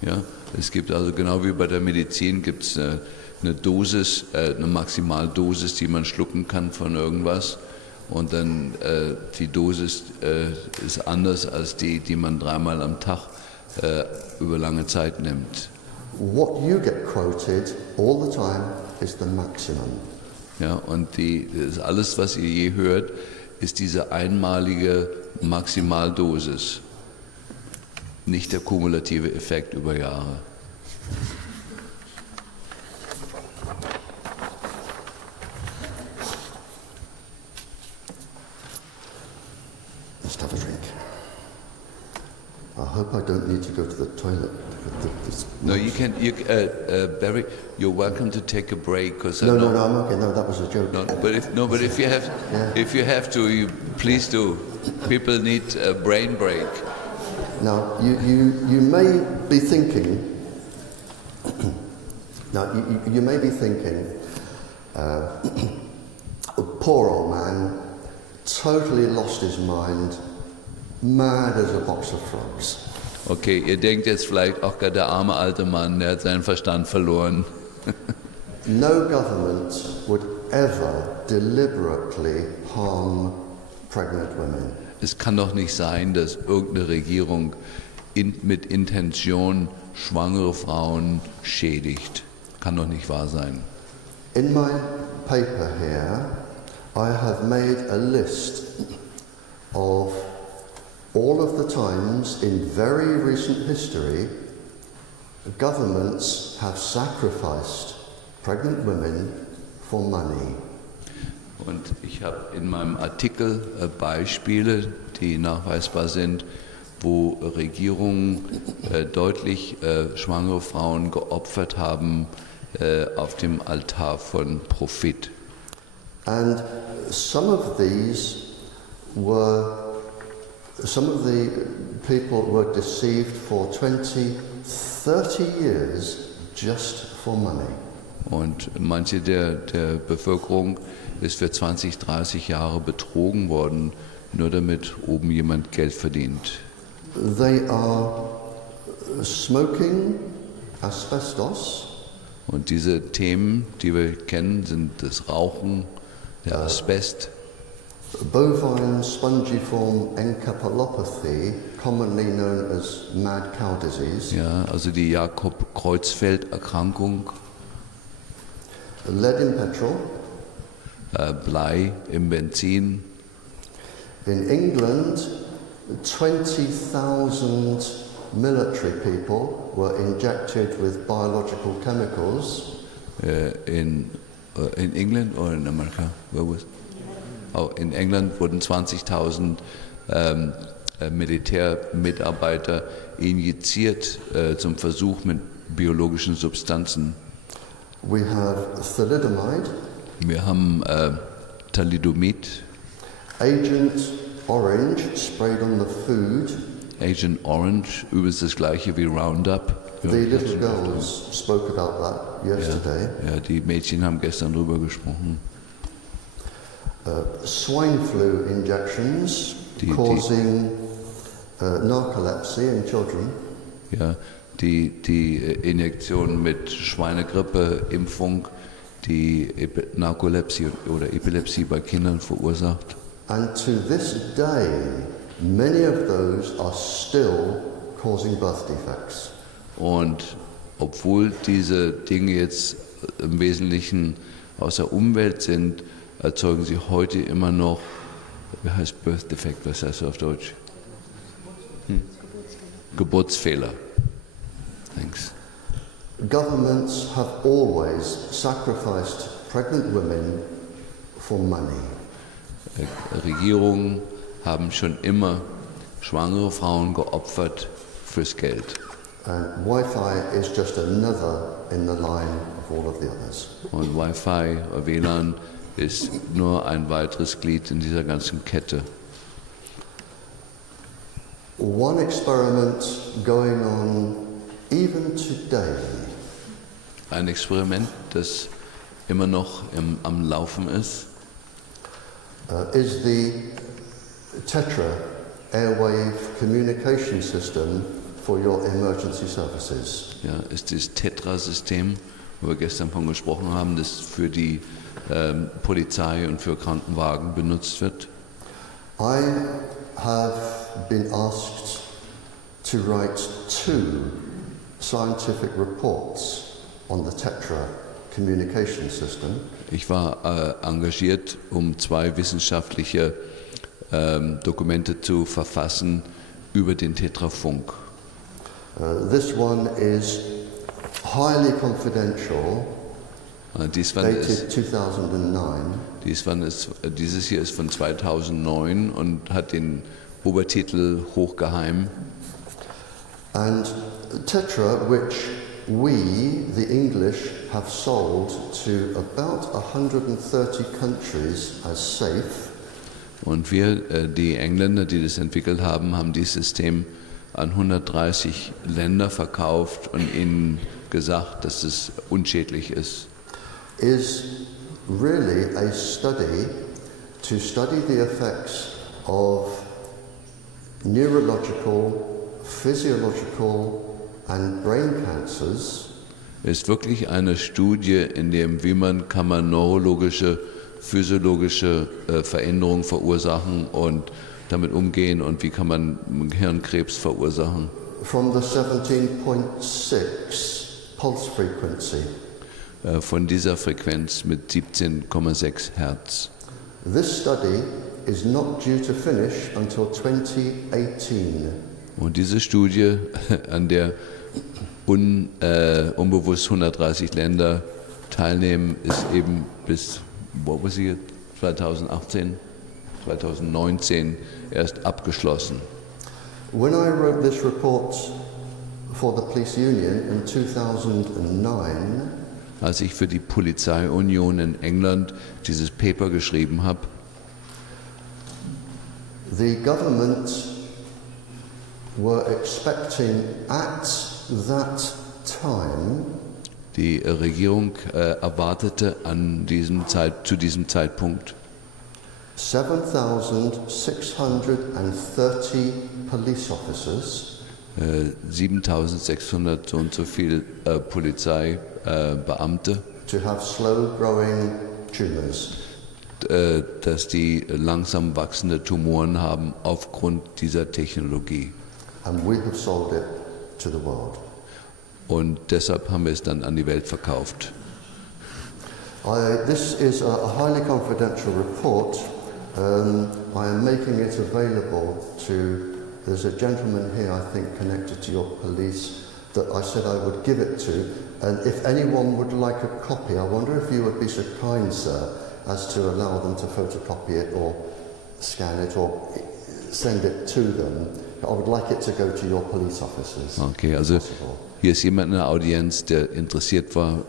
Ja, es gibt also genau wie bei der Medizin gibt es eine Dosis, eine Maximaldosis, die man schlucken kann von irgendwas. Und dann die Dosis ist anders als die man 3-mal am Tag über lange Zeit nimmt. What you get quoted all the time is the maximum. Ja, und das alles, was ihr je hört, ist diese einmalige Maximaldosis, nicht der kumulative Effekt über Jahre. Just have a drink. I hope I don't need to go to the toilet. No, you can. Barry, you're welcome to take a break because No, I'm okay. No, that was a joke. But if you have, Yeah. if you have to, you please do. People need a brain break. Now, you may be thinking. Now, you may be thinking, poor old man, totally lost his mind, mad as a box of frogs. Okay, ihr denkt jetzt vielleicht, ach Gott, der arme alte Mann, der hat seinen Verstand verloren. No government would ever deliberately harm pregnant women. es kann doch nicht sein, dass irgendeine Regierung mit Intention schwangere Frauen schädigt. Kann doch nicht wahr sein. In my paper here, I have made a list of all of the times in very recent history governments have sacrificed pregnant women for money. Und ich habe in meinem Artikel Beispiele, die nachweisbar sind, wo Regierungen deutlich schwangere Frauen geopfert haben auf dem Altar von Profit. And some of the people were deceived for 20, 30 years just for money. Und manche der Bevölkerung ist für 20, 30 Jahre betrogen worden, nur damit oben jemand Geld verdient. They are smoking asbestos. Und diese Themen, die wir kennen, sind das Rauchen, der Asbest, Bovine spongiform encephalopathy, commonly known as mad cow disease. ja, also die Jakob-Kreuzfeld-Erkrankung, Lead in petrol. Blei im Benzin. In England, 20,000 military people were injected with biological chemicals. In England oder in Amerika? In England wurden 20.000 Militärmitarbeiter injiziert zum Versuch mit biologischen Substanzen. We have thalidomide, Wir haben Thalidomid, Agent Orange sprayed on the food. Agent Orange, übrigens das gleiche wie Roundup. The little girls spoke about that yesterday. Ja, die Mädchen haben gestern drüber gesprochen. Swine flu injections causing narcolepsy in children. Ja, die Injektion mit Schweinegrippe-Impfung, die Narkolepsie oder Epilepsie bei Kindern verursacht. And to this day, many of those are still causing birth defects. Und obwohl diese Dinge jetzt im Wesentlichen aus der Umwelt sind, erzeugen sie heute immer noch, wie heißt Birth Defect, was heißt das auf Deutsch? Geburtsfehler. Thanks. Governments have always sacrificed pregnant women for money. Regierungen haben schon immer schwangere Frauen geopfert fürs Geld. And Wi-Fi is just another in the line of all of the others. Und Wi-Fi, WLAN ist nur ein weiteres Glied in dieser ganzen Kette. One experiment going on even today Ein Experiment, das immer noch am Laufen ist, is the TETRA airwave communication system for your emergency services. ja, ist das TETRA-System, wo wir gestern von gesprochen haben, das für die Polizei und für Krankenwagen benutzt wird. I have been asked to write 2 scientific reports on the TETRA communication system. Ich war engagiert, um 2 wissenschaftliche Dokumente zu verfassen über den Tetrafunk. This one is highly confidential, dated 2009. Dieses hier ist von 2009 und hat den Obertitel Hochgeheim. And TETRA, which we, the English, have sold to about 130 countries as safe. Und wir, die Engländer, die das entwickelt haben, haben dieses System an 130 Länder verkauft und ihnen gesagt, dass es unschädlich ist. Is really a study to study the effects of neurological, physiological and brain cancers Ist wirklich eine Studie, in dem kann man neurologische, physiologische Veränderungen verursachen und damit umgehen und wie kann man Hirnkrebs verursachen. From the 17.6 pulse frequency. Von dieser Frequenz mit 17,6 Hertz. This study is not due to finish until 2018. Und diese Studie, an der unbewusst 130 Länder teilnehmen, ist eben bis 2019 erst abgeschlossen. When I wrote this report for the Police Union in 2009, als ich für die Polizeiunion in England dieses Paper geschrieben habe, the government were expecting at that time die Regierung erwartete zu diesem Zeitpunkt 7,630 police officers 7.600 so und so viel Polizeibeamte, to have slow growing tumors. Dass die langsam wachsende Tumoren haben aufgrund dieser Technologie. And we have sold it to the world. Und deshalb haben wir es dann an die Welt verkauft. This is a highly confidential report. I am making it available to. There's a gentleman here, I think, connected to your police that I said I would give it to. And if anyone would like a copy, I wonder if you would be so kind, sir, as to allow them to photocopy it or scan it or send it to them. I would like it to go to your police officers. Okay, also hier ist jemand in der Audienz, der interessiert war,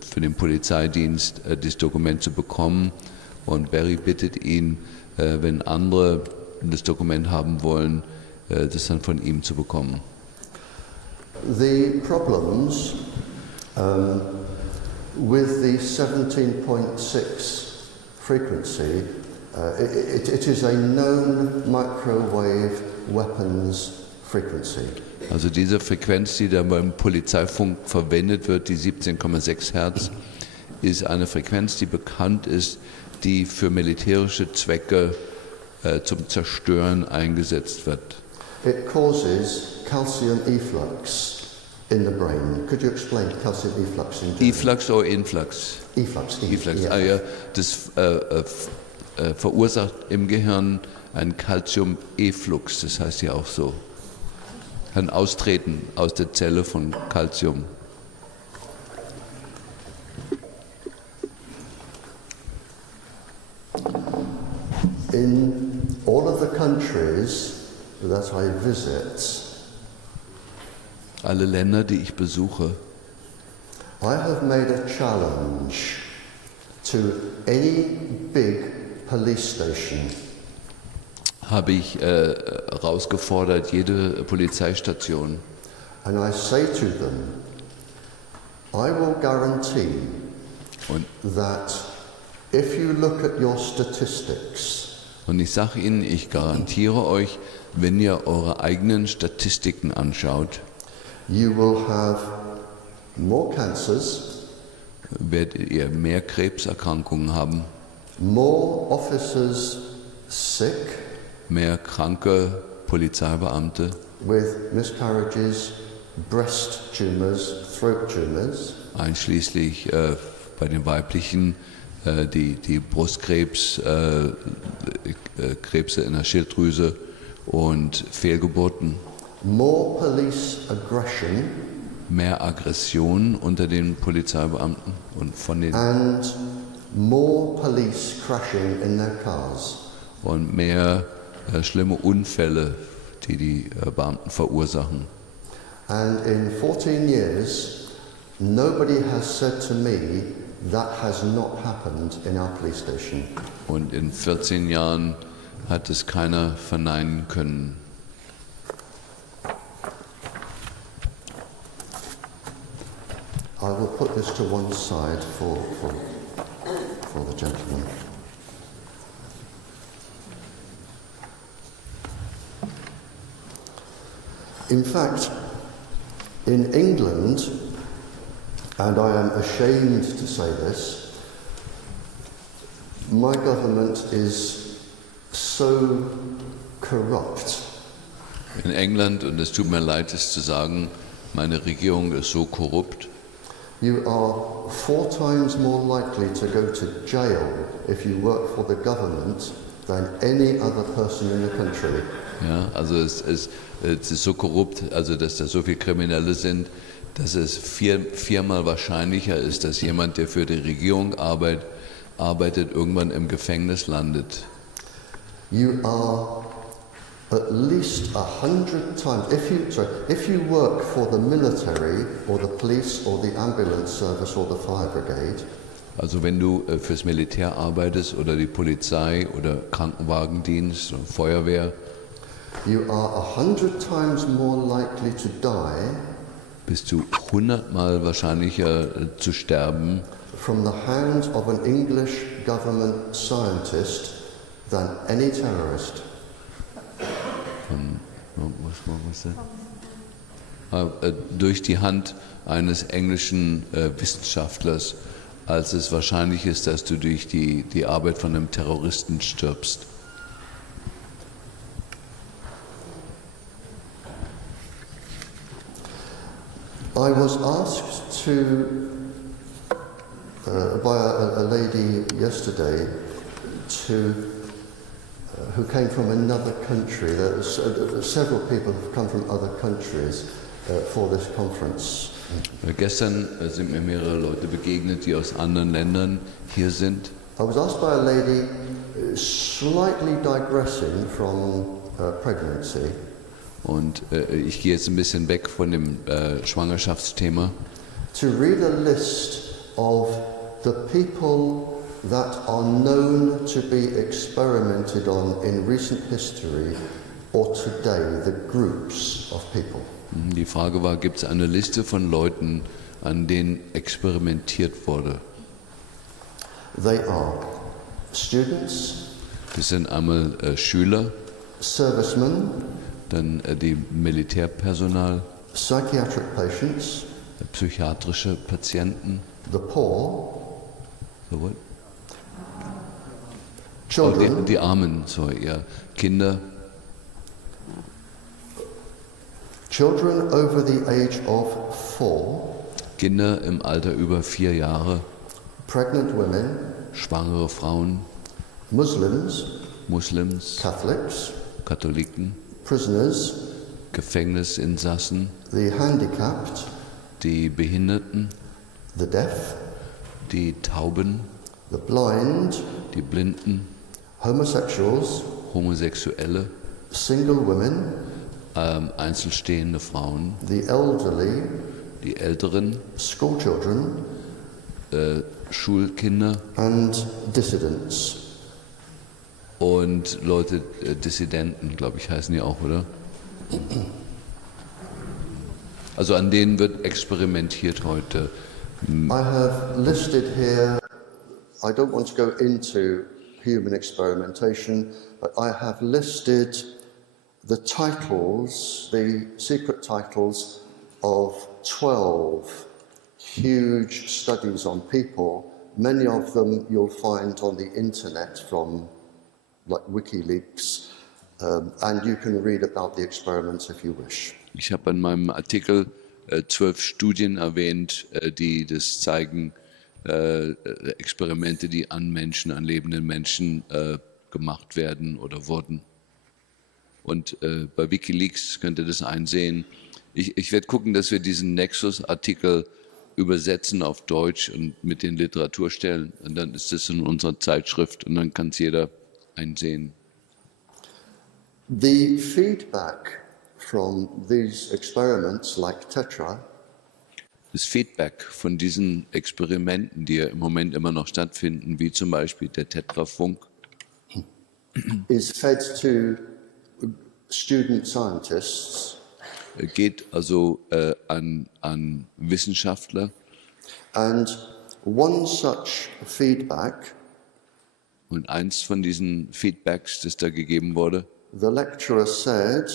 für den Polizeidienst das Dokument zu bekommen. Und Barry bittet ihn, wenn andere das Dokument haben wollen, das dann von ihm zu bekommen. The problems with the 17.6 frequency, it is a known microwave weapons frequency. Also diese Frequenz, die da beim Polizeifunk verwendet wird, die 17,6 Hertz, ist eine Frequenz, die bekannt ist, die für militärische Zwecke zum Zerstören eingesetzt wird. It causes calcium efflux in the brain. Could you explain calcium efflux in German? Efflux oder Influx? Efflux. Efflux. Yeah. Ah, ja, das verursacht im Gehirn einen Calcium-Efflux, das heißt ja auch so. Ein Austreten aus der Zelle von Calcium. In all of the countries that I visit, Alle Länder, die ich besuche, I have made a challenge to any big police station habe ich herausgefordert, jede Polizeistation. and I say to them, I will guarantee Und, that if you look at your statistics, und ich sage Ihnen, ich garantiere euch, wenn ihr eure eigenen Statistiken anschaut, you will have more cancers, werdet ihr mehr Krebserkrankungen haben, more officers sick mehr kranke Polizeibeamte, with miscarriages, breast tumors, throat tumors, einschließlich bei den weiblichen die Brustkrebs, Krebse in der Schilddrüse und Fehlgeburten, more police aggression, mehr Aggression unter den Polizeibeamten und von den and more police crashing in their cars. und mehr schlimme Unfälle, die Beamten verursachen. And in 14 years, nobody has said to me that has not happened in our police station. Und in 14 Jahren hat es keiner verneinen können. I will put this to one side for the gentleman. In fact, in England, and I am ashamed to say this, my government is so corrupt. In England, und es tut mir leid, es zu sagen, meine Regierung ist so korrupt. You are 4 times more likely to go to jail if you work for the government than any other person in the country. Ja, also es ist so korrupt, also dass da so viele Kriminelle sind, dass es viermal wahrscheinlicher ist, dass jemand, der für die Regierung arbeitet, irgendwann im Gefängnis landet. You are at least 100 times, if you work for the military or the police or the ambulance service or the fire brigade, Also wenn du fürs Militär arbeitest oder die Polizei oder Krankenwagendienst oder Feuerwehr, you are 100 times more likely to die bist du 100-mal wahrscheinlicher zu sterben from the hands of an English government scientist than any terrorist. Durch die Hand eines englischen Wissenschaftlers, als es wahrscheinlich ist, dass du durch die Arbeit von einem Terroristen stirbst. I was asked by a lady yesterday who came from another country. Several people have come from other countries for this conference. Gestern sind mir mehrere Leute begegnet, die aus anderen Ländern hier sind. I was asked by a lady, slightly digressing from pregnancy. Und ich gehe jetzt ein bisschen weg von dem Schwangerschaftsthema. To read a list of the people that are known to be experimented on in recent history or today, the groups of people. Die Frage war, gibt es eine Liste von Leuten, an denen experimentiert wurde? They are students, Das sind einmal Schüler, servicemen, dann die Militärpersonal, psychiatric patients, psychiatrische Patienten, the poor, so what? children, Die Armen, so ja, Kinder, children over the age of 4, Kinder im Alter über 4 Jahre, pregnant women, schwangere Frauen, Muslims, Muslims, Catholics, Katholiken, prisoners, Gefängnisinsassen, the handicapped, die Behinderten, the deaf, die Tauben, the blind, die Blinden, homosexuals, Homosexuelle, single women, einzelstehende Frauen, the elderly, die Älteren, school children, Schulkinder and dissidents. und Leute, Dissidenten, glaube ich, heißen die auch, oder? Also an denen wird experimentiert heute. I have listed here, I don't want to go into human experimentation, but I have listed the titles, the secret titles of 12 huge studies on people. Many of them you'll find on the internet from like WikiLeaks, and you can read about the experiments if you wish. Ich habe in meinem Artikel 12 Studien erwähnt, die das zeigen, Experimente, die an Menschen, an lebenden Menschen gemacht werden oder wurden. Und bei WikiLeaks könnt ihr das einsehen. Ich werde gucken, dass wir diesen Nexus-Artikel übersetzen auf Deutsch und mit den Literaturstellen. Und dann ist das in unserer Zeitschrift und dann kann es jeder einsehen. The feedback from these experiments, like TETRA, Das Feedback von diesen Experimenten, die ja im Moment immer noch stattfinden, wie zum Beispiel der TETRA-Funk, is fed to student scientists geht also an Wissenschaftler. and one such feedback, Und eins von diesen Feedbacks, das da gegeben wurde, the lecturer said,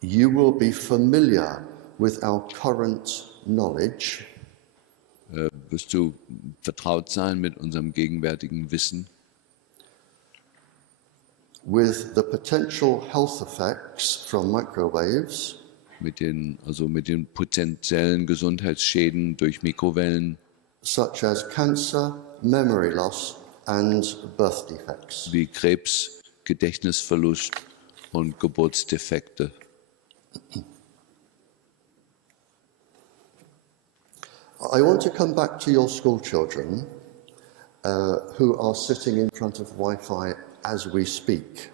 you will be familiar with our current knowledge, wirst du vertraut sein mit unserem gegenwärtigen Wissen. with the potential health effects from microwaves, mit den potenziellen Gesundheitsschäden durch Mikrowellen, such as cancer, memory loss, and birth defects. wie Krebs, Gedächtnisverlust und Geburtsdefekte. I want to come back to your school children who are sitting in front of Wi-Fi as we speak.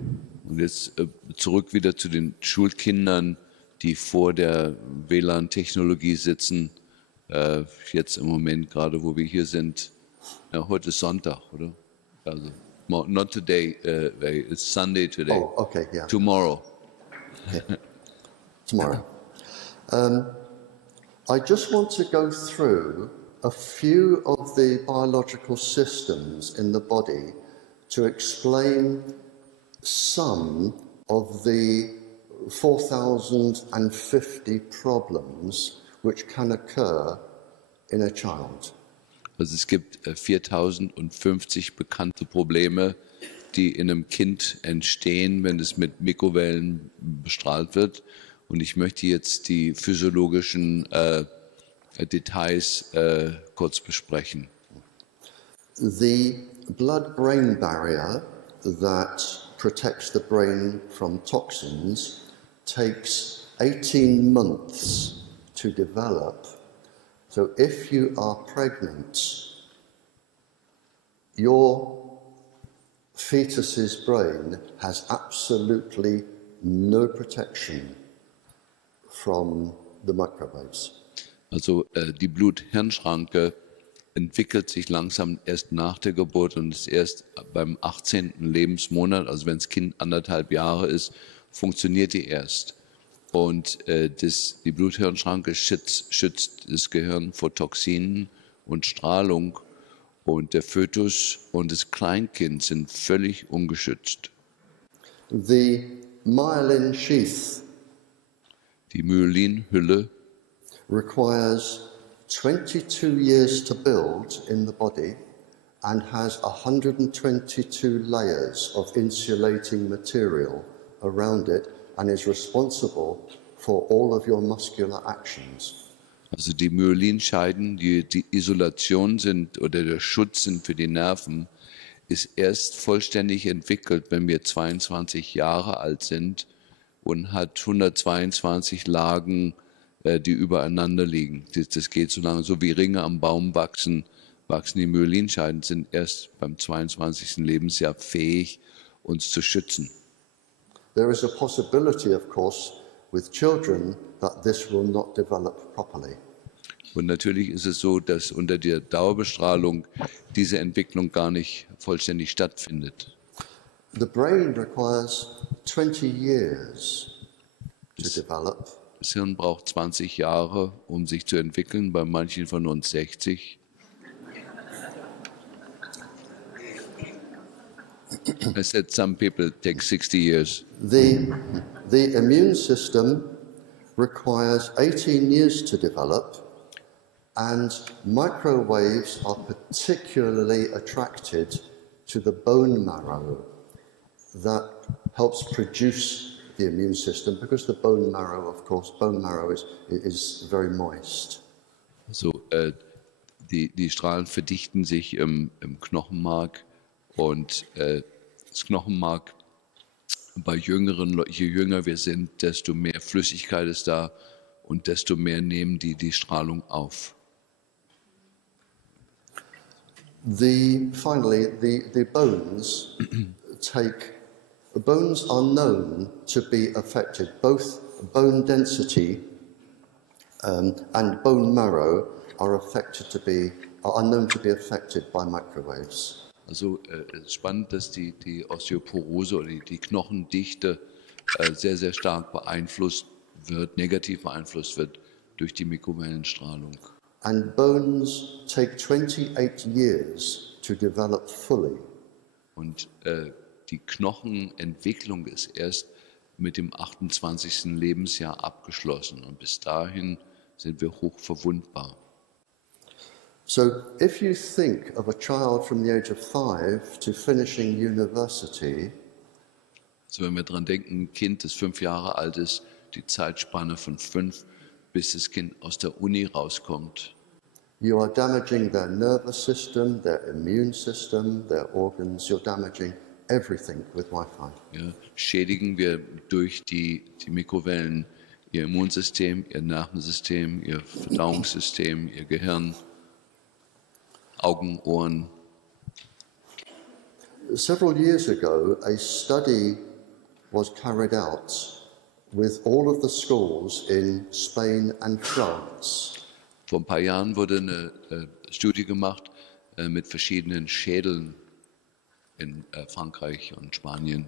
Und jetzt zurück wieder zu den Schulkindern, die vor der WLAN-Technologie sitzen. Jetzt im Moment, gerade wo wir hier sind. Ja, heute ist Sonntag, oder? Also, not today, it's Sunday today. Oh, okay, yeah. Tomorrow. Okay. Tomorrow. I just want to go through a few of the biological systems in the body to explain some of the 4,050 problems which can occur in a child. Also es gibt 4050 bekannte Probleme, die in einem Kind entstehen, wenn es mit Mikrowellen bestrahlt wird. Und ich möchte jetzt die physiologischen Details kurz besprechen. The blood-brain barrier that protects the brain from toxins takes 18 months to develop. So if you are pregnant, your fetus's brain has absolutely no protection from the microwaves. Also die Blut-Hirn-Schranke entwickelt sich langsam erst nach der Geburt und ist erst beim 18. Lebensmonat, also wenn das Kind 1,5 Jahre ist, funktioniert die erst. Und die Blut-Hirn-Schranke schützt das Gehirn vor Toxinen und Strahlung. Und der Fötus und das Kleinkind sind völlig ungeschützt. The myelin sheath Die Myelinhülle requires 22 years to build in the body and has 122 layers of insulating material around it and is responsible for all of your muscular actions. Also die Myelinscheiden, die Isolation sind oder der Schutz sind für die Nerven, ist erst vollständig entwickelt, wenn wir 22 Jahre alt sind und hat 122 Lagen, die übereinander liegen. Das geht so lange, so wie Ringe am Baum wachsen die Myelinscheiden, sind erst beim 22. Lebensjahr fähig, uns zu schützen. There is a possibility, of course, with children that this will not develop properly. Und natürlich ist es so, dass unter der Dauerbestrahlung diese Entwicklung gar nicht vollständig stattfindet. The brain requires 20 years to develop. Das Hirn braucht 20 Jahre, um sich zu entwickeln, bei manchen von uns 60. I said some people take 60 years. The immune system requires 18 years to develop, and microwaves are particularly attracted to the bone marrow that helps produce the immune system, because the bone marrow, of course, is very moist. So, die Strahlen verdichten sich im Knochenmark und das Knochenmark bei Jüngeren, je jünger wir sind, desto mehr Flüssigkeit ist da und desto mehr nehmen die Strahlung auf. Finally, the bones bones are known to be affected. Both bone density and bone marrow are known to be affected by microwaves. Also es ist spannend, dass die Osteoporose oder die Knochendichte sehr, sehr stark negativ beeinflusst wird durch die Mikrowellenstrahlung. And bones take 28 years to develop fully. Und die Knochenentwicklung ist erst mit dem 28. Lebensjahr abgeschlossen und bis dahin sind wir hoch verwundbar. So if you think of a child from the age of 5 to finishing university, Also wenn wir daran denken, ein Kind, das 5 Jahre alt ist, die Zeitspanne von 5, bis das Kind aus der Uni rauskommt. You are damaging their nervous system, their immune system, their organs. You're damaging everything with Wi-Fi. Ja, schädigen wir durch die Mikrowellen ihr Immunsystem, ihr Nervensystem, ihr Verdauungssystem, ihr Gehirn, Augen, Ohren. Several years ago, a study was carried out with all of the schools in Spain and France. Vor ein paar Jahren wurde eine Studie gemacht mit verschiedenen Schädeln in Frankreich und Spanien.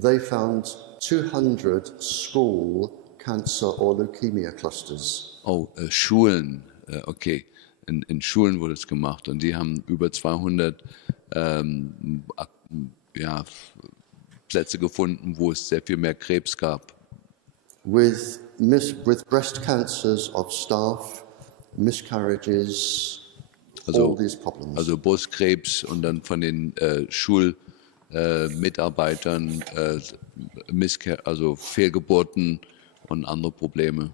They found 200 school cancer or leukemia clusters. Oh, Schulen, okay. In Schulen wurde es gemacht und die haben über 200 Plätze gefunden, wo es sehr viel mehr Krebs gab. With breast cancers of staff, miscarriages, all these problems. Also Brustkrebs und dann von den Schulmitarbeitern, also Fehlgeburten und andere Probleme.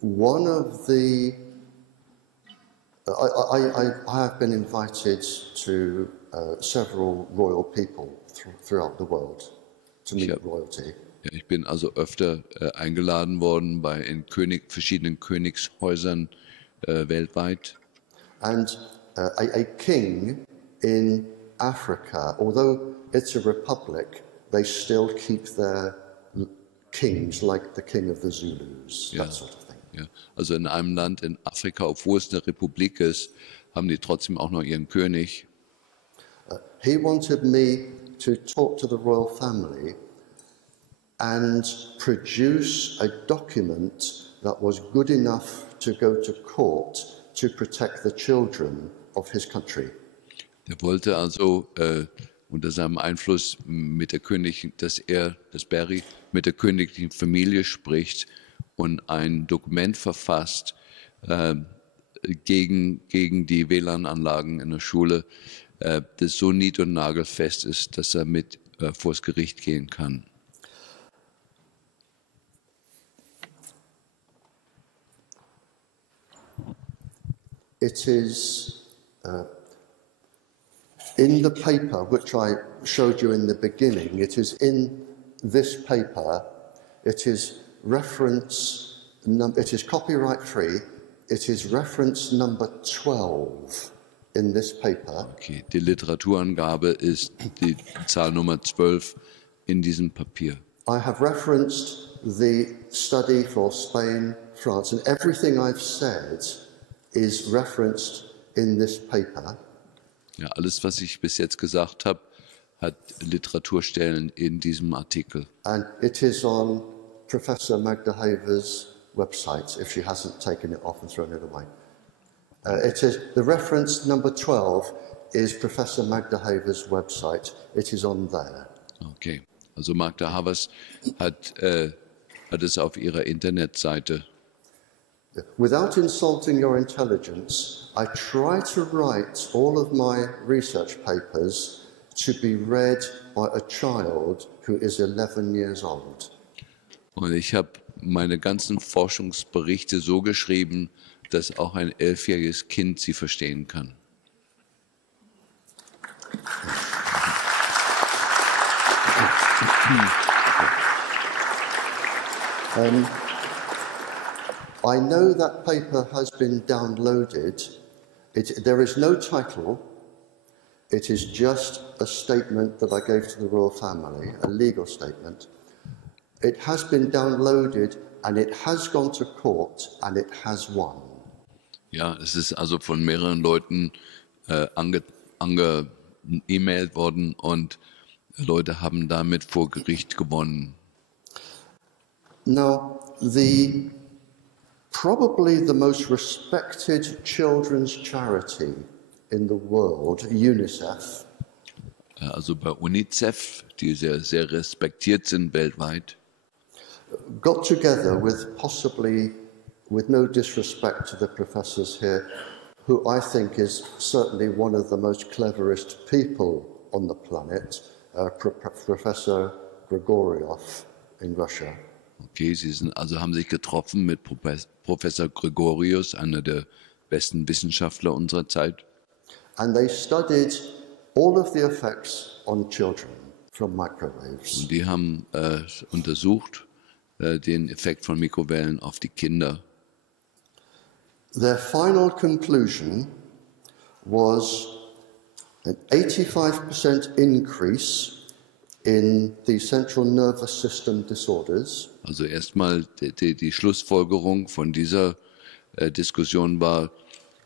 One of the I have been invited to several royal people throughout the world to meet royalty. Ja, ich bin also öfter eingeladen worden in verschiedenen Königshäusern weltweit. And a king in Africa, although it's a republic, they still keep their kings like the king of the Zulus, that sort of thing. Ja, also in einem Land in Afrika, obwohl es eine Republik ist, haben die trotzdem auch noch ihren König. He wanted me to talk to the royal family and produce a document that was good enough to go to court to protect the children of his country. Er wollte also unter seinem Einfluss dass Barry mit der königlichen Familie spricht und ein Dokument verfasst gegen die WLAN-Anlagen in der Schule, das so nied- und nagelfest ist, dass er mit vors Gericht gehen kann. It is in the paper which I showed you in the beginning. It is in this paper. It is it is copyright free. It is reference number 12 in this paper. Okay, die Literaturangabe ist die Zahl Nummer 12 in diesem Papier. I have referenced the study for Spain, France, and everything I've said is referenced in this paper. Ja, alles, was ich bis jetzt gesagt habe, hat Literaturstellen in diesem Artikel. And it is on Professor Magda Haver's website, if she hasn't taken it off and thrown it away. It is the reference number 12 is Professor Magda Haver's website. It is on there. Okay, also Magda Havers hat es auf ihrer Internetseite. Without insulting your intelligence, I try to write all of my research papers to be read by a child who is 11 years old. Und ich habe meine ganzen Forschungsberichte so geschrieben, dass auch ein 11-jähriges Kind sie verstehen kann. I know that paper has been downloaded. There is no title. It is just a statement that I gave to the royal family, a legal statement. It has been downloaded and it has gone to court and it has won. Ja, es ist also von mehreren Leuten e-mailt worden und Leute haben damit vor Gericht gewonnen. Now, probably the most respected children's charity in the world, UNICEF. Also bei UNICEF, die sehr respektiert sind weltweit, got together with no disrespect to the professors here, who I think is certainly one of the most cleverest people on the planet, Professor Grigoriev in Russia. Okay, haben sich getroffen mit Professor Gregorius, einer der besten Wissenschaftler unserer Zeit. And they studied all of the effects on children from microwaves. Und die haben untersucht den Effekt von Mikrowellen auf die Kinder. Their final conclusion was an 85% increase in the central nervous system disorders. Also erstmal die Schlussfolgerung von dieser Diskussion war,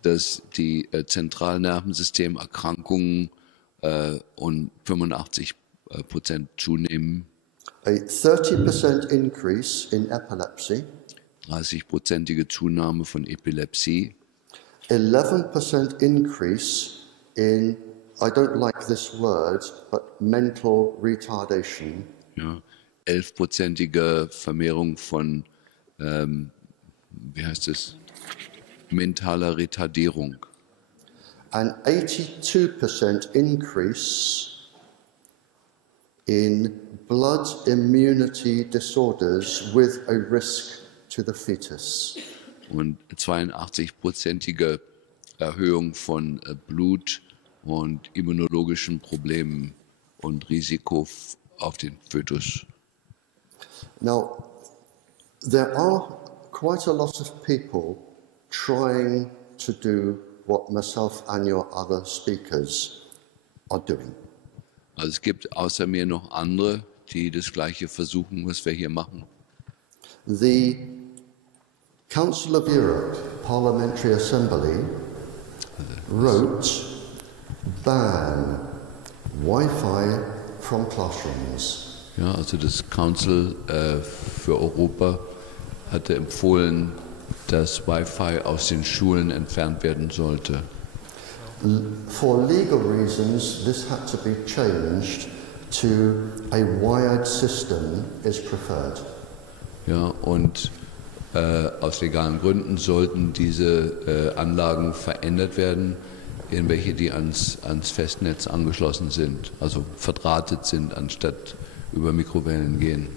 dass die Zentralnervensystemerkrankungen um 85% zunehmen. A 30% increase in epilepsy. 30%ige Zunahme von Epilepsie. 11% increase in, I don't like this word, but mental retardation. Ja, 11%ige Vermehrung von, mentaler Retardierung. An 82% increase in blood immunity disorders with a risk to the fetus. Und 82%ige Erhöhung von Blut- und immunologischen Problemen und Risiko auf den Fötus. Now, there are quite a lot of people trying to do what myself and your other speakers are doing. Also es gibt außer mir noch andere, die das Gleiche versuchen, was wir hier machen. The Council of Europe Parliamentary Assembly wrote ban Wi-Fi from classrooms. Ja, also das Council für Europa hatte empfohlen, dass Wi-Fi aus den Schulen entfernt werden sollte. For legal reasons, this had to be changed to a wired system is preferred. Ja, und aus legalen Gründen sollten diese Anlagen verändert werden, in welche die ans Festnetz angeschlossen sind, also verdrahtet sind, anstatt über Mikrowellen gehen.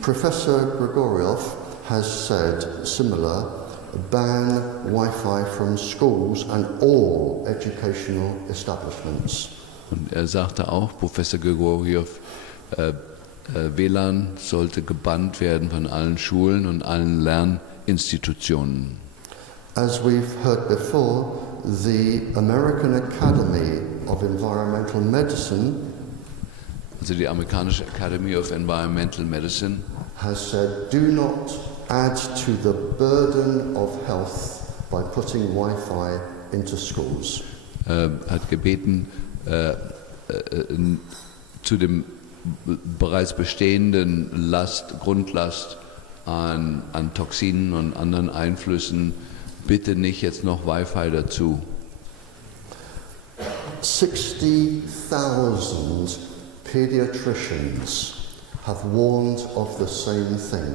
Professor Grigoriev has said similar, ban Wi-Fi from schools and all educational establishments. Und er sagte auch, Professor Gregoriev, WLAN sollte gebannt werden von allen Schulen und allen Lerninstitutionen. As we've heard before, the American Academy of Environmental Medicine Also die amerikanische Academy of Environmental Medicine has said, do not add to the burden of health by putting Wi-Fi into schools. hat gebeten, zu dem bereits bestehenden Grundlast an Toxinen und anderen Einflüssen bitte nicht jetzt noch Wi-Fi dazu. 60,000 pediatricians have warned of the same thing.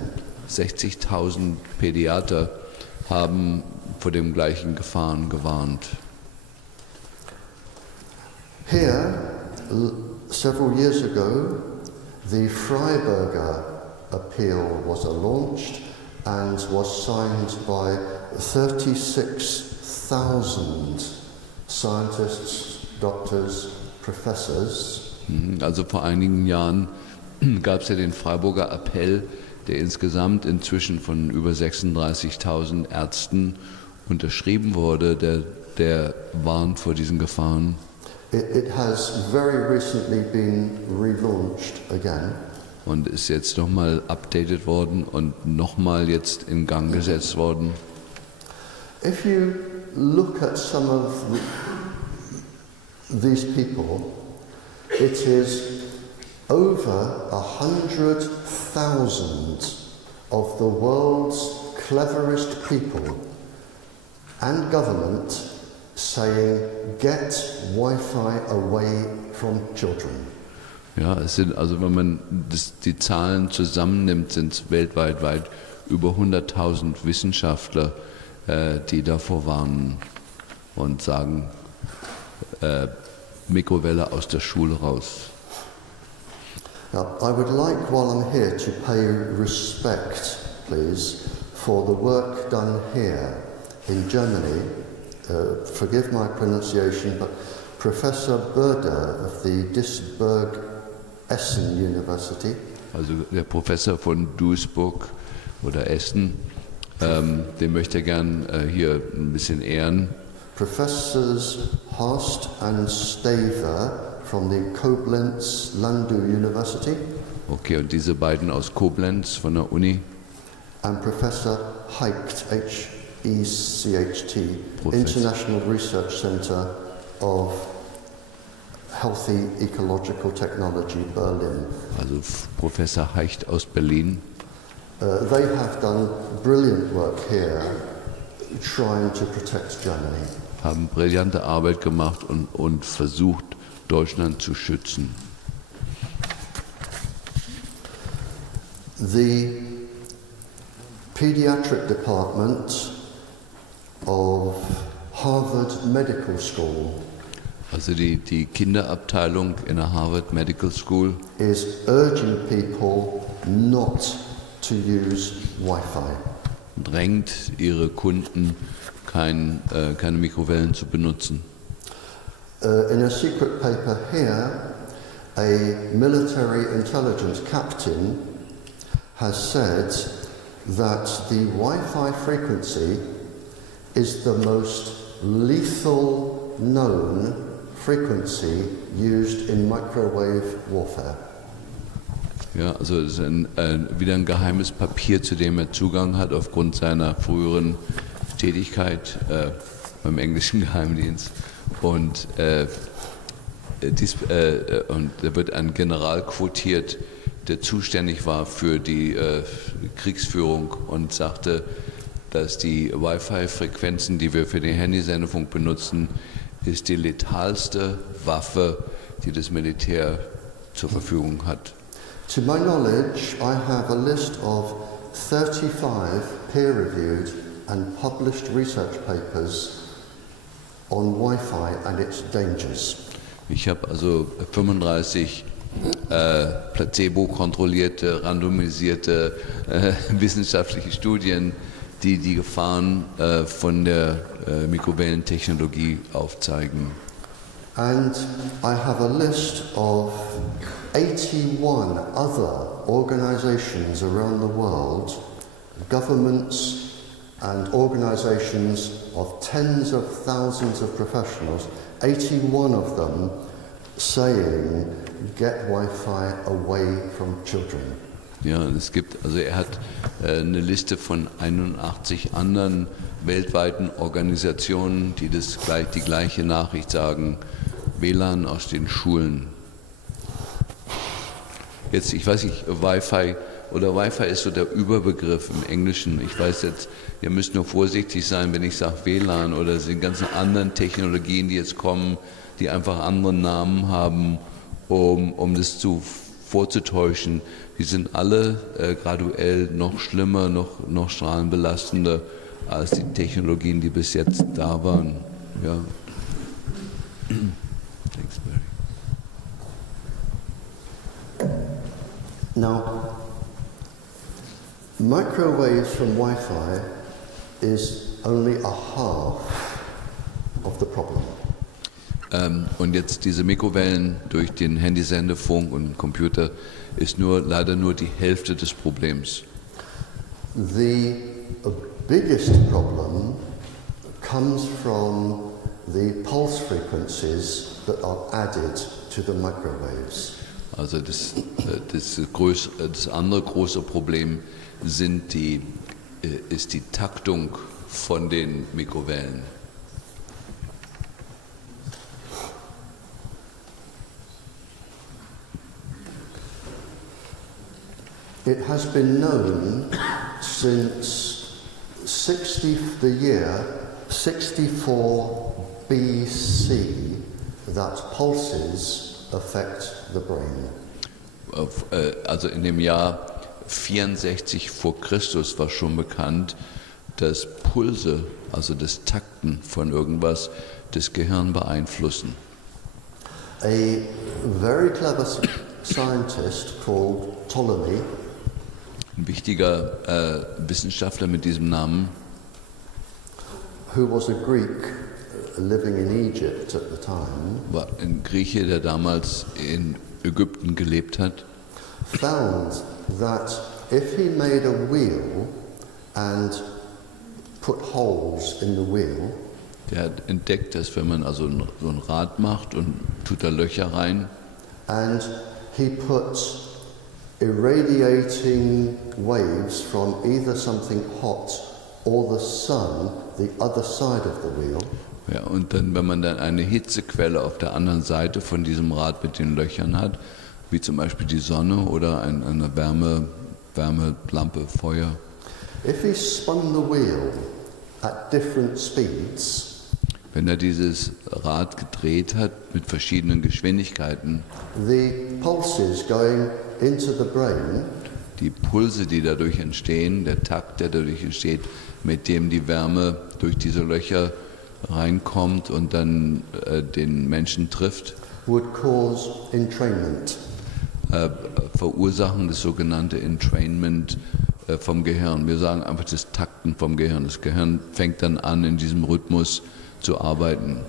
60.000 Pädiater haben vor dem gleichen Gefahren gewarnt. Here, several years ago, the Freiburger appeal was launched and was signed by 36,000 scientists, doctors, professors. Also vor einigen Jahren gab es ja den Freiburger Appell, der insgesamt inzwischen von über 36.000 Ärzten unterschrieben wurde, der warnt vor diesen Gefahren. It has very recently been relaunched again. Und ist jetzt nochmal updated worden und nochmal jetzt in Gang gesetzt worden. If you look at some of these people, it is over 100,000 of the world's cleverest people and government saying, get Wi-Fi away from children. Ja, es sind, also wenn man die Zahlen zusammennimmt, sind es weltweit über 100.000 Wissenschaftler, die davor warnen und sagen, Mikrowelle aus der Schule raus. Now, I would like, while I'm here, to pay respect, please, for the work done here in Germany. Forgive my pronunciation, but Professor Böder of the Duisburg Essen University. Also der Professor von Duisburg oder Essen, den möchte ich gern hier ein bisschen ehren. Professors Horst and Staver from the Koblenz Landau University. Okay, und diese beiden aus Koblenz von der Uni. And Professor Heicht, H-E-C-H-T, International Research Center of Healthy Ecological Technology, Berlin. Also Professor Heicht aus Berlin. They have done brilliant work here trying to protect Germany. Haben brillante Arbeit gemacht und versucht, Deutschland zu schützen. The Pediatric Department of Harvard Medical School Also die Kinderabteilung in der Harvard Medical School is urging people not to use Wi-Fi. drängt ihre Kunden, keine Mikrowellen zu benutzen. In a secret paper here, a military intelligence captain has said that the Wi-Fi frequency is the most lethal known frequency used in microwave warfare. Ja, also es ist wieder ein geheimes Papier, zu dem er Zugang hat aufgrund seiner früheren Tätigkeit beim englischen Geheimdienst. Und da wird ein General quotiert, der zuständig war für die Kriegsführung und sagte, dass die Wi-Fi-Frequenzen, die wir für den Handysendefunk benutzen, ist die letalste Waffe, die das Militär zur Verfügung hat. To my knowledge, I have a list of 35 peer-reviewed and published research papers on Wi-Fi and its dangers. Ich habe also 35 placebo-kontrollierte, randomisierte wissenschaftliche Studien, die die Gefahren von der Mikrowellentechnologie aufzeigen. And I have a list of 81 other organizations around the world, governments and organizations of tens of thousands of professionals, 81 of them saying, get Wi-Fi away from children. Ja, es gibt, also er hat eine Liste von 81 anderen weltweiten Organisationen, die die gleiche Nachricht sagen, WLAN aus den Schulen. Jetzt, ich weiß nicht, Wi-Fi ist so der Überbegriff im Englischen. Ich weiß jetzt, ihr müsst nur vorsichtig sein, wenn ich sage WLAN oder die ganzen anderen Technologien, die jetzt kommen, die einfach andere Namen haben, um das vorzutäuschen. Die sind alle graduell noch schlimmer, noch strahlenbelastender als die Technologien, die bis jetzt da waren. Ja. Thanks, Barry. Now, microwaves from Wi-Fi is only a half of the problem. Und jetzt diese Mikrowellen durch den Handysendefunk und Computer ist leider nur die Hälfte des Problems. The biggest problem comes from the pulse frequencies that are added to the microwaves. Also das andere große Problem ist die Taktung von den Mikrowellen. It has been known since the year 64 BC that pulses affect the brain. Also in dem Jahr 64 vor Christus war schon bekannt, dass Pulse, also das Takten von irgendwas, das Gehirn beeinflussen. A very clever scientist called Ptolemy. Ein wichtiger Wissenschaftler mit diesem Namen, who was a Greek living in Egypt at the time, war ein Grieche, der damals in Ägypten gelebt hat, found that if he made a wheel and put holes in the wheel, der hat entdeckt, dass wenn man also so ein Rad macht und tut da Löcher rein, and he put irradiating waves from either something hot or the sun the other side of the wheel, ja, und dann, wenn man dann eine Hitzequelle auf der anderen Seite von diesem Rad mit den Löchern hat, wie zum Beispiel die Sonne oder eine Wärmelampe, Feuer. if he spun the wheel at different speeds, Wenn er dieses Rad gedreht hat mit verschiedenen Geschwindigkeiten, the pulses going into the brain die Pulse, die dadurch entstehen, der Takt, der dadurch entsteht, mit dem die Wärme durch diese Löcher reinkommt und dann den Menschen trifft, would cause entrainment. verursachen das sogenannte Entrainment vom Gehirn. Wir sagen einfach das Takten vom Gehirn. Das Gehirn fängt dann an, in diesem Rhythmus zu arbeiten.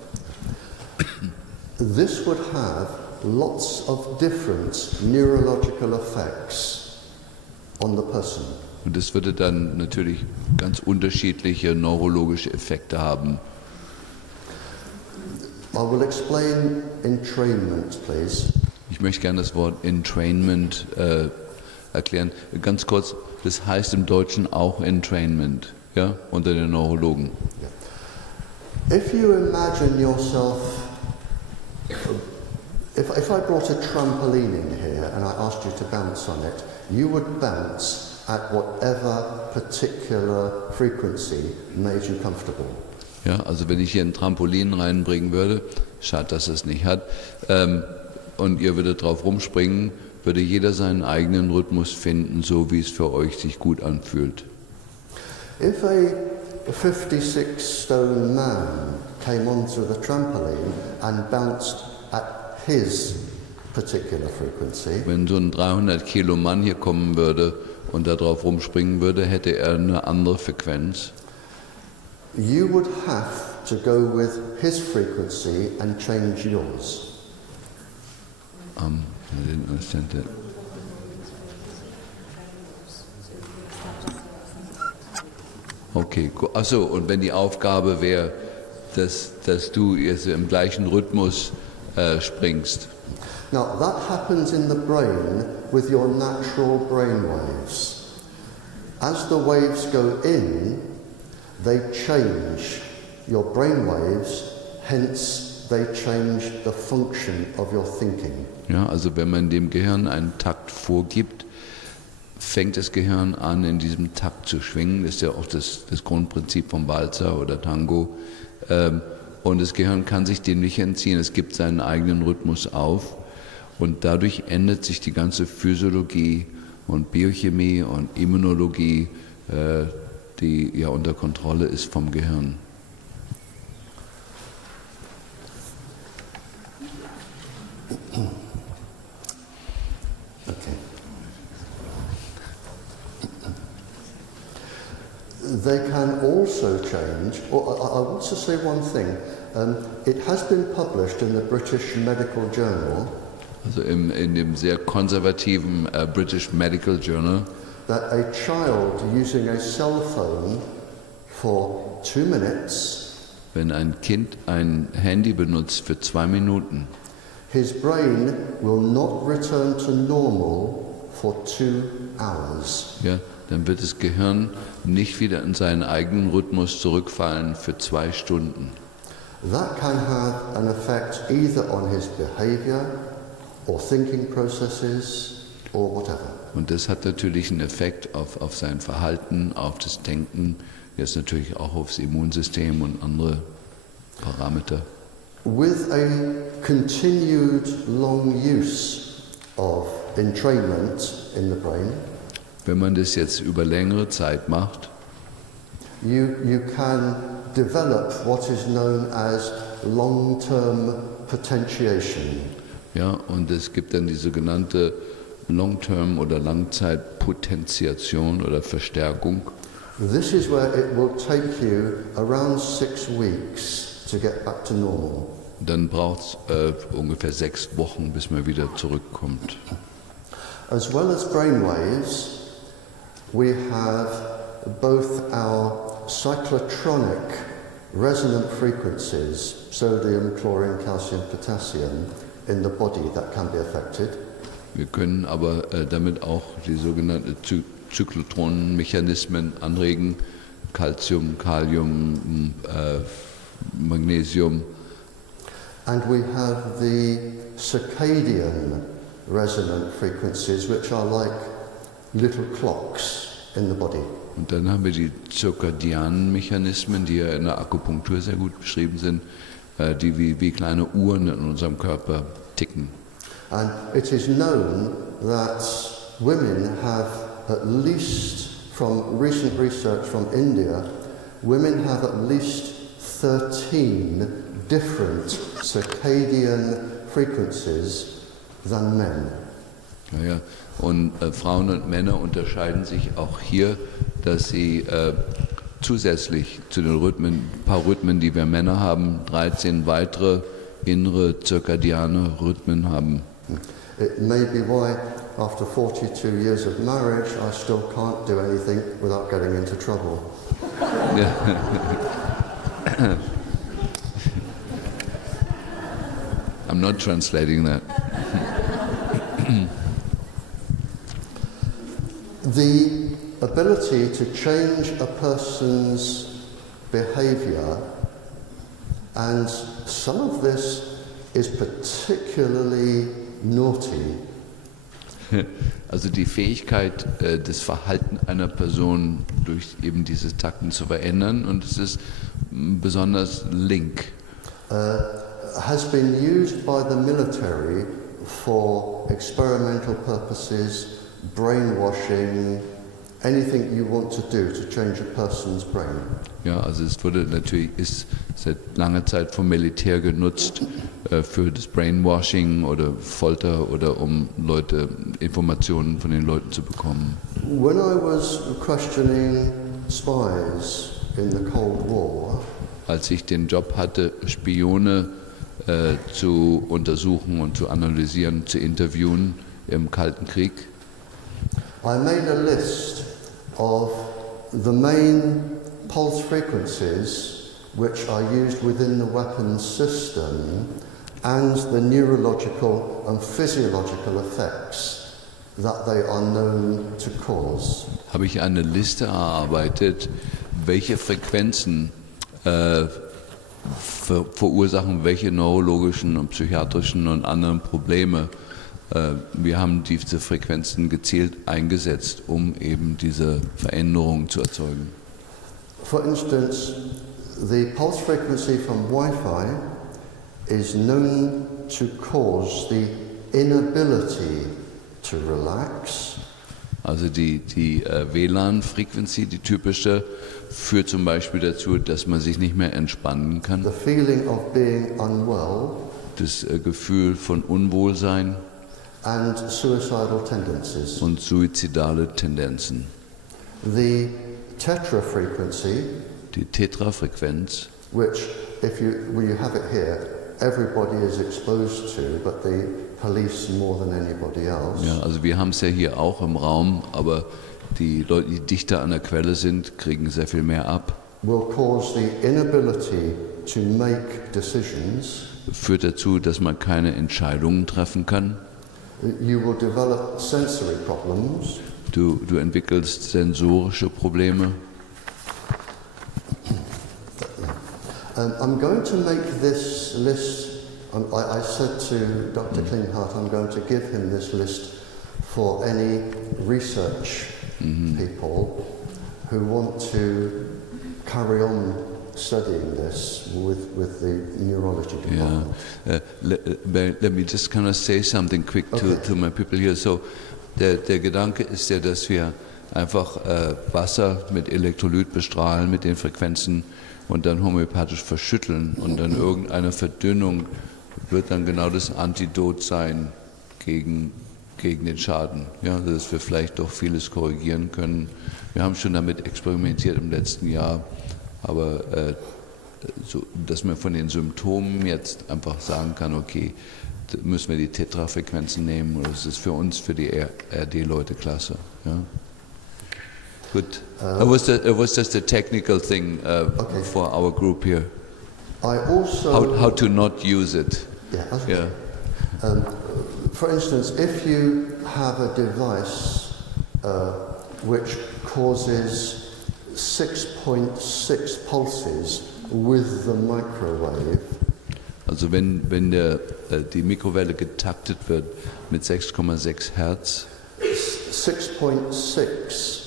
This would have lots of different neurological effects on the person. Und das würde dann natürlich ganz unterschiedliche neurologische Effekte haben. I will explain entrainment, please. Ich möchte gerne das Wort Entrainment erklären. Ganz kurz, das heißt im Deutschen auch Entrainment, ja, unter den Neurologen. If you imagine yourself, if I brought a trampoline in here and I asked you to bounce on it, you would bounce at whatever particular frequency made you comfortable. Ja, also wenn ich hier ein Trampolin reinbringen würde, schade, dass es nicht hat, und ihr würdet drauf rumspringen, würde jeder seinen eigenen Rhythmus finden, so wie es für euch sich gut anfühlt. If a 56-stone man came onto the trampoline and bounced at his particular frequency, Wenn so ein 300 Kilo Mann hier kommen würde und da drauf rumspringen würde, hätte er eine andere Frequenz. you would have to go with his frequency and change yours. I didn't understand that. Okay, achso, und wenn die Aufgabe wäre, dass du jetzt im gleichen Rhythmus springst. Now that happens in the brain with your natural brain waves. As the waves go in, they change your brain waves, hence they change the function of your thinking. Ja, also wenn man dem Gehirn einen Takt vorgibt, fängt das Gehirn an, in diesem Takt zu schwingen. Das ist ja auch das Grundprinzip vom Walzer oder Tango. Und das Gehirn kann sich dem nicht entziehen. Es gibt seinen eigenen Rhythmus auf. Und dadurch ändert sich die ganze Physiologie und Biochemie und Immunologie, die ja unter Kontrolle ist vom Gehirn. Okay. They can also change, or I want to say one thing. It has been published in the British Medical Journal Also in dem sehr konservativen British Medical Journal, that a child using a cell phone for 2 minutes, wenn ein Kind ein Handy benutzt für 2 Minuten, his brain will not return to normal for 2 hours. ja, dann wird das Gehirn nicht wieder in seinen eigenen Rhythmus zurückfallen für 2 Stunden. That can have an effect either on his behavior or thinking processes or whatever. Und das hat natürlich einen Effekt auf sein Verhalten, auf das Denken, jetzt natürlich auch aufs Immunsystem und andere Parameter. With a continued long use of entrainment in the brain, Wenn man das jetzt über längere Zeit macht, you can develop what is known as long-term potentiation. Ja, und es gibt dann die sogenannte Long-Term oder Langzeitpotentiation oder Verstärkung. This is where it will take you around 6 weeks to get back to normal. Dann braucht es ungefähr 6 Wochen, bis man wieder zurückkommt. As well as brainwaves, we have both our cyclotronic resonant frequencies, sodium, chlorine, calcium, potassium, in the body that can be affected. Wir können aber damit auch die sogenannten Zyklotronenmechanismen anregen, Calcium, Kalium, Magnesium. And we have the circadian resonant frequencies, which are like little clocks in the body. Und dann haben wir die zirkadianen Mechanismen, die ja in der Akupunktur sehr gut beschrieben sind, die wie kleine Uhren in unserem Körper ticken. And it is known that women have at least, from recent research from India, women have at least 13 different circadian frequencies than men. Ja. Und Frauen und Männer unterscheiden sich auch hier, dass sie zusätzlich zu den Rhythmen, ein paar Rhythmen, die wir Männer haben, 13 weitere innere zirkadiane Rhythmen haben. It may be why, after 42 years of marriage, I still can't do anything without getting into trouble. Ja. I'm not translating that. The ability to change a person's behavior, and some of this is particularly naughty. Also die Fähigkeit, das Verhalten einer Person durch eben diese Takten zu verändern, und es ist besonders link. Has been used by the military for experimental purposes, brainwashing, anything you want to do to change a person's brain. Ja, also es ist seit langer Zeit vom Militär genutzt für das Brainwashing oder Folter oder um Informationen von den Leuten zu bekommen. When I was questioning spies in the Cold War, als ich den Job hatte, Spione zu untersuchen und zu analysieren, zu interviewen im Kalten Krieg, I made a list of the main pulse frequencies which are used within the weapons system and the neurological and physiological effects that they are known to cause. habe ich eine Liste erarbeitet, welche Frequenzen verursachen welche neurologischen und psychiatrischen und anderen Probleme. Wir haben diese Frequenzen gezielt eingesetzt, um eben diese Veränderungen zu erzeugen. For instance, the pulse frequency from Wi-Fi is known to cause the inability to relax. Also die WLAN-Frequency, die typische, führt zum Beispiel dazu, dass man sich nicht mehr entspannen kann. The feeling of being unwell. Das Gefühl von Unwohlsein. And suicidal tendencies. Und suizidale Tendenzen. The TETRA frequency, die TETRA-Frequenz, which when you have it here, everybody is exposed to, but the police more than anybody else. Ja, also wir haben es ja hier auch im Raum, aber die Leute, die dichter an der Quelle sind, kriegen sehr viel mehr ab. Will cause the inability to make decisions. Führt dazu, dass man keine Entscheidungen treffen kann. You will develop sensory problems. Du entwickelst sensorische Probleme. I'm going to make this list. I said to Dr. Klinghardt, I'm going to give him this list for any research people who want to carry on studying this with the neurology department. Yeah. Let me just kind of say something quick to my people here. So, der Gedanke ist ja, dass wir einfach Wasser mit Elektrolyt bestrahlen, mit den Frequenzen und dann homöopathisch verschütteln und dann irgendeine Verdünnung wird dann genau das Antidot sein gegen den Schaden, ja, dass wir vielleicht doch vieles korrigieren können. Wir haben schon damit experimentiert im letzten Jahr, aber so, dass man von den Symptomen jetzt einfach sagen kann, okay, müssen wir die Tetra-Frequenzen nehmen, oder ist es für uns, für die RD-Leute klasse. Ja? Good. Was just a technical thing okay. for our group here. I also How to not use it. Yeah. Okay. Yeah. For instance, if you have a device which causes 6.6 pulses with the microwave. Also wenn die Mikrowelle getaktet wird mit 6,6 Hertz. 6.6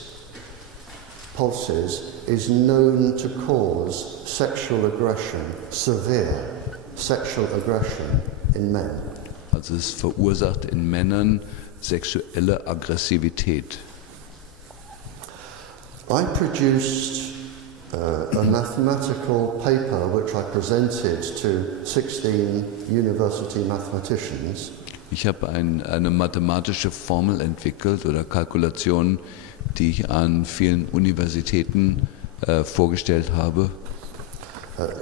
pulses is known to cause sexual aggression, severe sexual aggression in men. Also es verursacht in Männern sexuelle Aggressivität. I produced a mathematical paper which I presented to 16 university mathematicians. Ich habe eine mathematische Formel entwickelt oder Kalkulation, die ich an vielen Universitäten vorgestellt habe.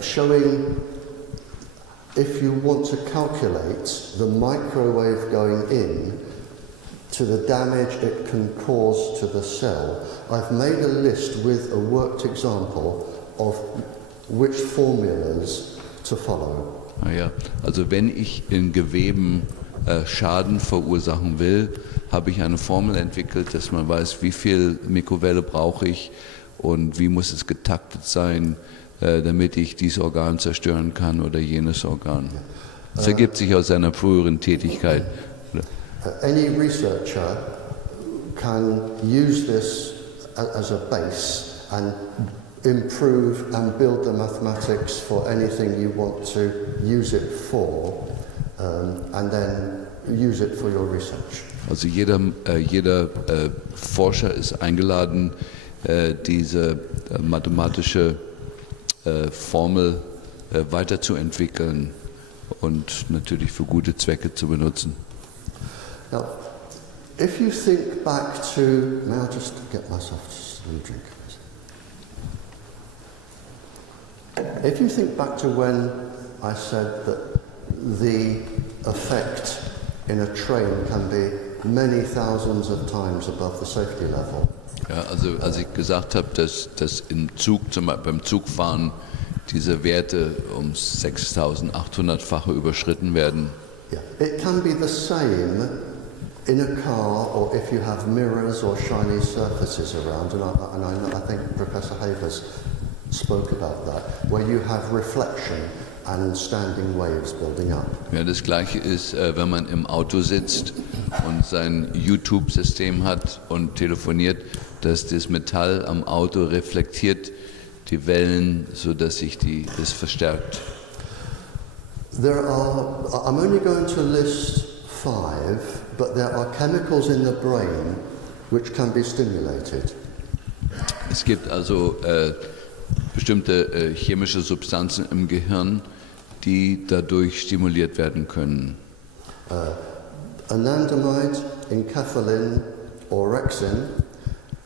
Showing if you want to calculate the microwave going in to the damage it can cause to the cell, I've made a list with a worked example of which formulas to follow. Ja, also wenn ich in Geweben Schaden verursachen will, habe ich eine Formel entwickelt, dass man weiß, wie viel Mikrowelle brauche ich und wie muss es getaktet sein, damit ich dieses Organ zerstören kann oder jenes Organ. Das ergibt sich aus einer früheren Tätigkeit. Any researcher can use this as a base and improve and build the mathematics for anything you want to use it for, and then use it for your research. Also jeder Forscher ist eingeladen, diese mathematische Formel weiterzuentwickeln und natürlich für gute Zwecke zu benutzen. Now, if you think back to, may I just get myself just a little drink? If you think back to when I said that the effect in a train can be many thousands of times above the safety level. Ja, also als ich gesagt habe, dass im Zug, beim Zugfahren diese Werte um 6.800-fache überschritten werden. Yeah. It can be the same in a car or if you have mirrors or shiny surfaces around, and I think Professor Havers spoke about that, where you have reflection and standing waves building up. Ja, das Gleiche ist, wenn man im Auto sitzt und sein YouTube-System hat und telefoniert, dass das Metall am Auto reflektiert die Wellen, sodass sich das verstärkt. I'm only going to list 5, but there are chemicals in the brain which can be stimulated. Es gibt also bestimmte chemische Substanzen im Gehirn, die dadurch stimuliert werden können. Anandamide, enkephalin, orexin,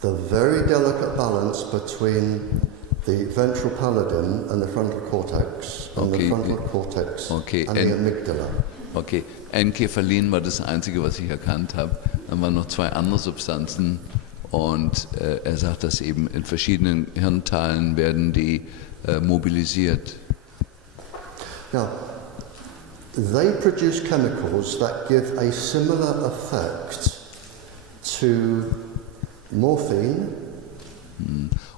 the very delicate balance between the ventral pallidum and the frontal cortex, and the frontal cortex and the amygdala. Okay, Enkephalin war das Einzige, was ich erkannt habe. Dann waren noch 2 andere Substanzen und er sagt, dass eben in verschiedenen Hirnteilen werden die mobilisiert. Now, they produce chemicals that give a similar effect to morphine.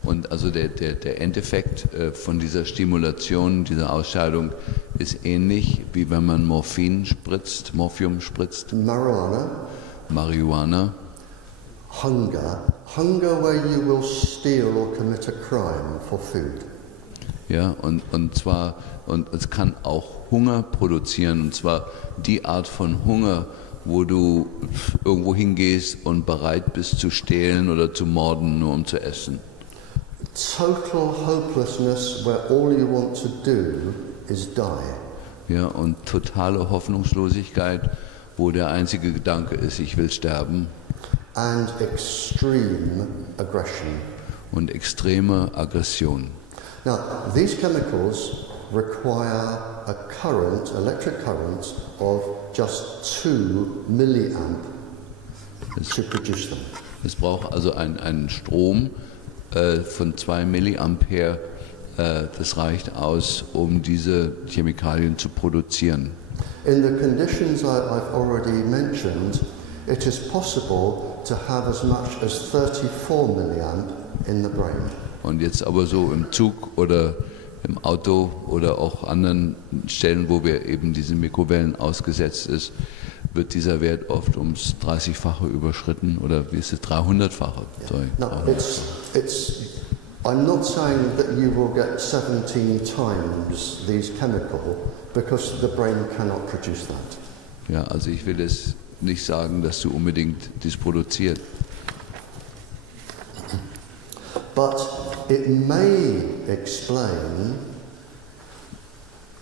Und also der Endeffekt von dieser Stimulation, dieser Ausscheidung ist ähnlich, wie wenn man Morphium spritzt. Marihuana. Hunger where you will steal or commit a crime for food. Ja, und es kann auch Hunger produzieren, und zwar die Art von Hunger, wo du irgendwo hingehst und bereit bist zu stehlen oder zu morden, nur um zu essen. Total hopelessness where all you want to do is die. Ja, und totale Hoffnungslosigkeit, wo der einzige Gedanke ist, ich will sterben. And extreme aggression. Und extreme Aggression. Now, these chemicals require a current, electric current, of just 2 milliamp to produce them. Es braucht also einen Strom von 2 Milliampere, das reicht aus, um diese Chemikalien zu produzieren. In the conditions I've already mentioned, it is possible to have as much as 34 milliamp in the brain. Und jetzt aber so im Zug oder im Auto oder auch anderen Stellen, wo wir eben diesen Mikrowellen ausgesetzt ist, wird dieser Wert oft ums 30-fache überschritten oder wie ist es, 300-fache? Sorry. No, I'm not saying that you will get 17 times these chemical because the brain cannot produce that. Ja, also ich will es nicht sagen, dass du unbedingt dies produziert. But it may explain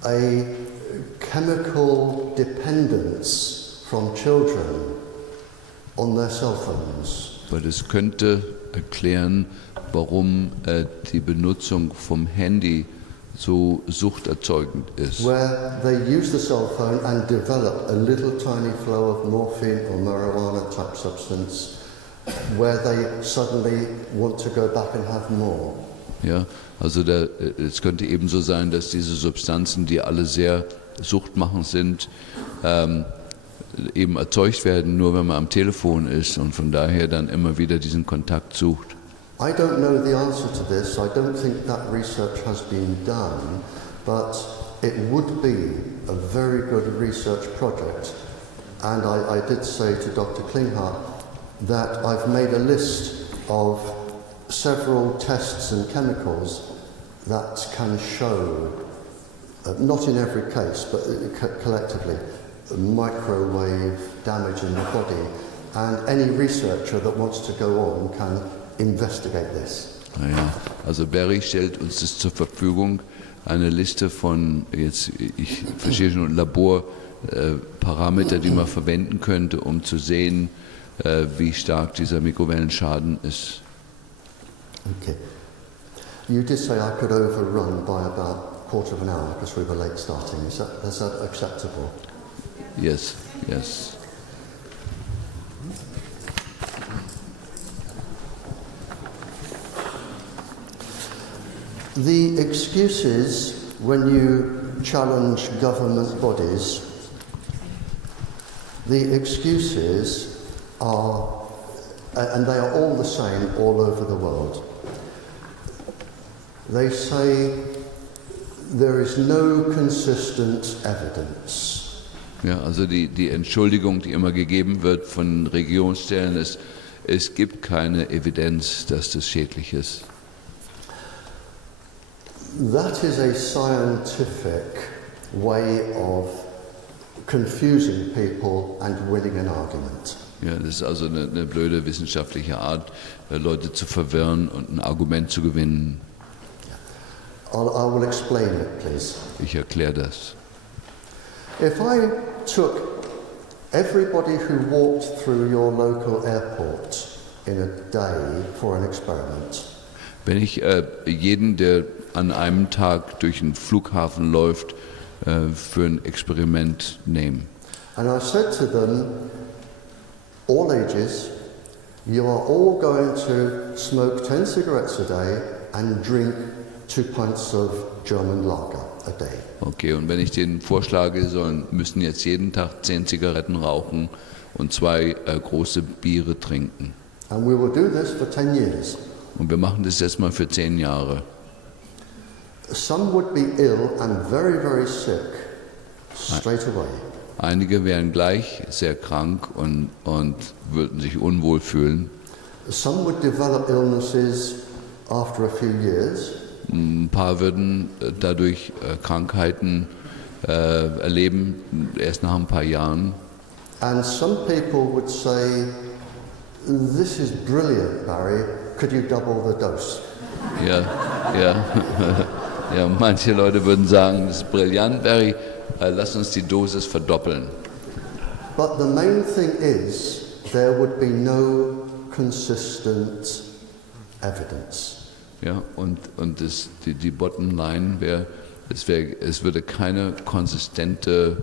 a chemical dependence from children on their cell phones. Weil es könnte erklären, warum die Benutzung vom Handy so suchterzeugend ist. Where they use the cell phone and develop a little tiny flow of morphine or marijuana type substance where they suddenly want to go back and have more. Ja, also es könnte ebenso sein, dass diese Substanzen, die alle sehr suchtmachend sind, eben erzeugt werden, nur wenn man am Telefon ist und von daher dann immer wieder diesen Kontakt sucht. I don't know the answer to this. I don't think that research has been done, but it would be a very good research project. And I did say to Dr. Klinghardt that I've made a list of several tests and chemicals that can show, not in every case, but collectively, microwave damage in the body. And any researcher that wants to go on can investigate this. Naja, also Barry stellt uns das zur Verfügung, eine Liste von, ich verstehe schon, Laborparameter, die man verwenden könnte, um zu sehen, wie stark dieser Mikrowellenschaden ist. Okay. You did say I could overrun by about a quarter of an hour because we were late starting. Is that acceptable? Yes, yes. The excuses when you challenge government bodies, the excuses are, and they are all the same all over the world. They say there is no consistent evidence. Ja, also die Entschuldigung, die immer gegeben wird von Regierungsstellen, ist, es gibt keine Evidenz, dass das schädlich ist. That is a scientific way of confusing people and winning an argument. Ja, das ist also eine blöde wissenschaftliche Art, Leute zu verwirren und ein Argument zu gewinnen. I will explain it, please. Ich erkläre das. If I took everybody who walked through your local airport in a day for an experiment, wenn ich jeden, der an einem Tag durch einen Flughafen läuft, für ein Experiment nehme. and I said to them, all ages, you are all going to smoke 10 cigarettes a day and drink 2 pints of German lager a day. Okay, und wenn ich denen vorschlage, müssen jetzt jeden Tag 10 Zigaretten rauchen und 2 große Biere trinken. And we will do this for 10 years. Und wir machen das jetzt mal für 10 Jahre. Some would be ill and very, very sick straight away. Einige wären gleich sehr krank und würden sich unwohl fühlen. Some would develop illnesses after a few years. Ein paar würden dadurch Krankheiten erleben, erst nach ein paar Jahren. And some people would say, this is brilliant, Barry. Could you double the dose? Ja, ja. Ja, manche Leute würden sagen, das ist brillant, Barry. lass uns die Dosis verdoppeln. But the main thing is there would be no consistent evidence. Ja, und die Bottomline wäre, es würde keine konsistente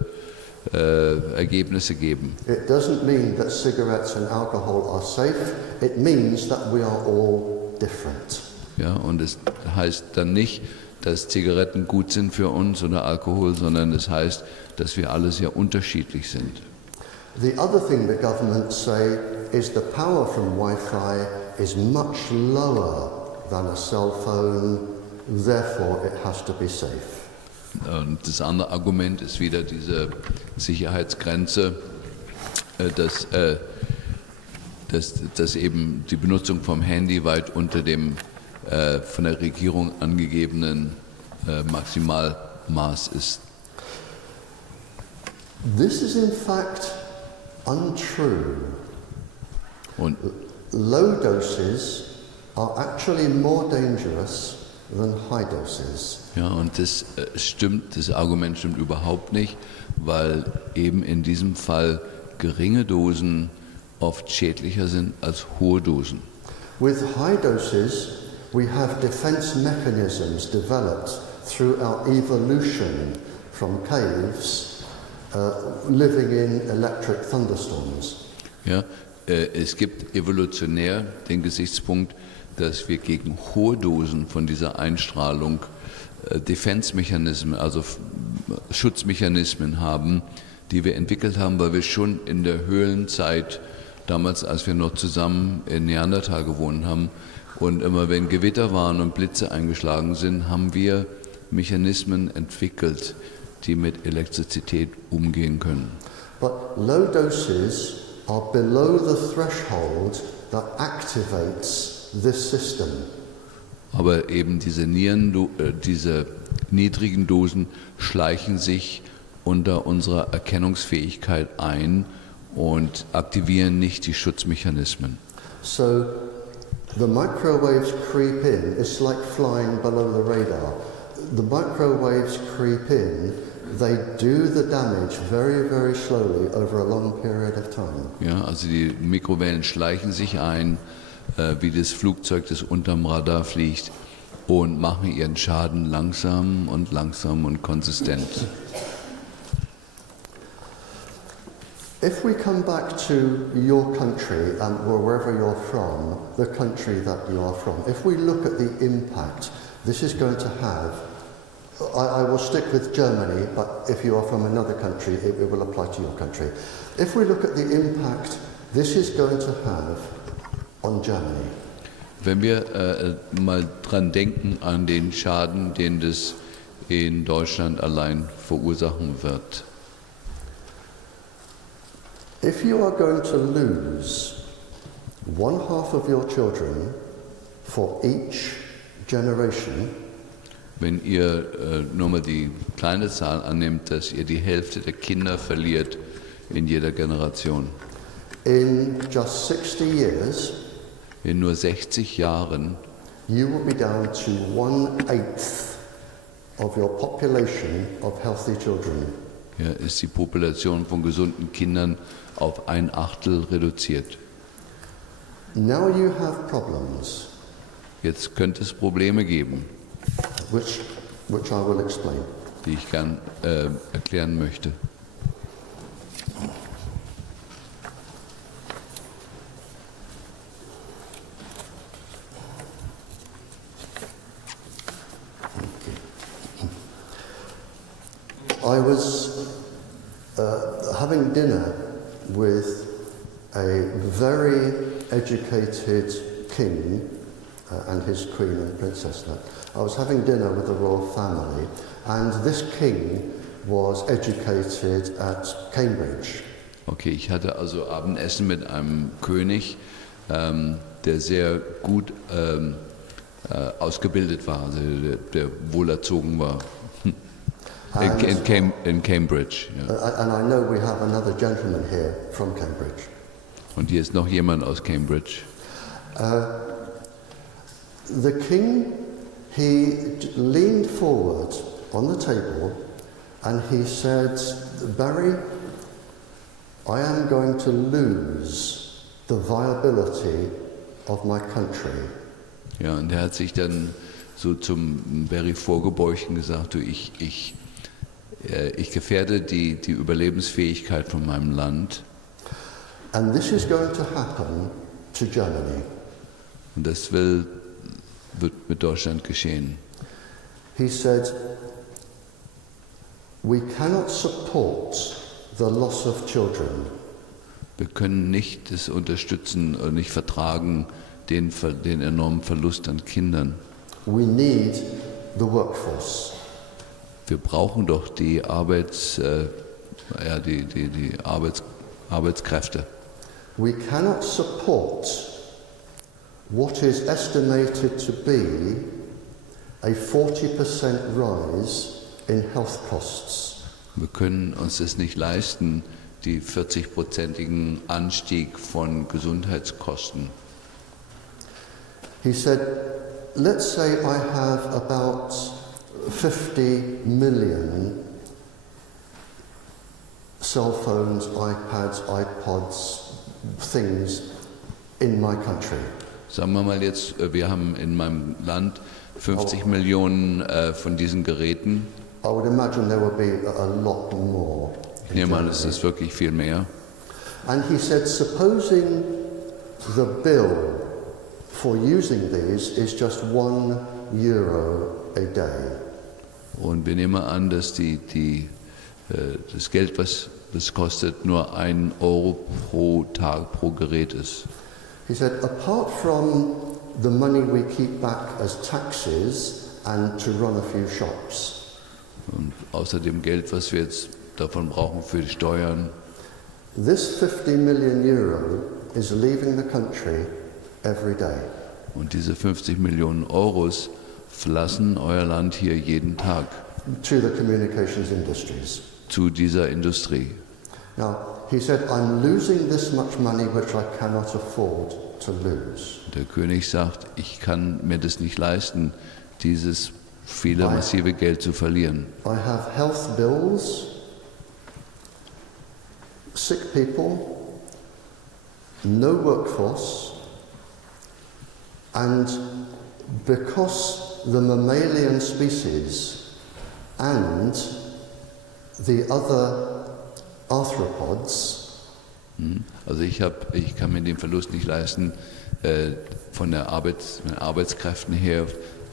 Ergebnisse geben. It doesn't mean that cigarettes and alcohol are safe. It means that we are all different. Ja, und es heißt dann nicht, dass Zigaretten gut sind für uns oder Alkohol, sondern es heißt, dass wir alle sehr unterschiedlich sind. The other thing the government say is the power from Wi-Fi is much lower than a cell phone, therefore it has to be safe. Und das andere Argument ist wieder diese Sicherheitsgrenze, dass eben die Benutzung vom Handy weit unter dem von der Regierung angegebenen Maximalmaß ist. This is in fact untrue. Und Low doses are actually more dangerous than high doses. ja, und das Argument stimmt überhaupt nicht, weil eben in diesem Fall geringe Dosen oft schädlicher sind als hohe Dosen. With high doses, we have defense mechanisms developed through our evolution from caves, living in electric thunderstorms. Ja, es gibt evolutionär den Gesichtspunkt, dass wir gegen hohe Dosen von dieser Einstrahlung Defense-Mechanismen, also Schutzmechanismen haben, die wir entwickelt haben, weil wir schon in der Höhlenzeit, damals als wir noch zusammen in Neandertal gewohnt haben, und immer wenn Gewitter waren und Blitze eingeschlagen sind, haben wir Mechanismen entwickelt, die mit Elektrizität umgehen können. But low doses are below the threshold that activates this system. Aber eben diese niedrigen Dosen schleichen sich unter unserer Erkennungsfähigkeit ein und aktivieren nicht die Schutzmechanismen. So the microwaves creep in. It's like flying below the radar. The microwaves creep in. They do the damage very, very slowly over a long period of time. Ja, also die Mikrowellen schleichen sich ein, wie das Flugzeug, das unterm Radar fliegt, und machen ihren Schaden langsam und konsistent. If we come back to your country and wherever you're from, the country that you are from, if we look at the impact this is going to have, I will stick with Germany, but if you are from another country, it will apply to your country. If we look at the impact this is going to have on Germany. Wenn wir mal dran denken an den Schaden, den das in Deutschland allein verursachen wird. If you are going to lose 1/2 of your children for each generation, wenn ihr nur mal die kleine Zahl annimmt, dass ihr die Hälfte der Kinder verliert in jeder Generation. in just 60 years, In nur 60 Jahren you will be down to 1/8 of your population of healthy children. ja, ist die Population von gesunden Kindern auf 1/8 reduziert. Now you have problems, Jetzt könnte es Probleme geben, which I will explain. die ich gern erklären möchte. I was having dinner with a very educated king and his queen and princess. I was having dinner with the royal family, and this king was educated at Cambridge. Okay, ich hatte also Abendessen mit einem König, der sehr gut ausgebildet war, also der wohlerzogen war. In Cambridge. Ja. And I know we have another gentleman here from Cambridge. Und hier ist noch jemand aus Cambridge. The king, he leaned forward on the table And he said, Barry, I am going to lose the viability of my country. Ja, und er hat sich dann so zum Barry vorgebeugt und gesagt, du, ich gefährde die Überlebensfähigkeit von meinem Land. And this is going to happen to Germany. Und das wird mit Deutschland geschehen. He said, we cannot support the loss of children. Wir können nicht das unterstützen und nicht vertragen, den enormen Verlust an Kindern. We need the workforce. Wir brauchen doch die Arbeitskräfte. We cannot support what is estimated to be a 40% rise in health costs. Wir können uns das nicht leisten, die 40-prozentigen Anstieg von Gesundheitskosten. He said, let's say I have about 50 million cell phones, iPads, iPods, things in my country. Sagen wir mal jetzt, wir haben in meinem Land 50 Millionen von diesen Geräten. I would imagine there would be a lot more. Ich nehme an, es ist wirklich viel mehr. And he said, supposing the bill for using these is just €1 a day. Und wir nehmen an, dass das Geld, was das kostet, nur €1 pro Tag pro Gerät ist. He said, apart from the money we keep back as taxes and to run a few shops, Und außer dem Geld, was wir jetzt davon brauchen für die Steuern, this €50 million is leaving the country every day. und diese 50 Millionen Euros verlassen euer Land hier jeden Tag To the communications industries. zu dieser Industrie. Now, he said, I'm losing this much money which I cannot afford to lose. Der König sagt, ich kann mir das nicht leisten, dieses viele massive Geld zu verlieren. I have health bills, sick people, no workforce, and because the mammalian species and the other arthropods, Also ich kann mir den Verlust nicht leisten von den Arbeitskräften her,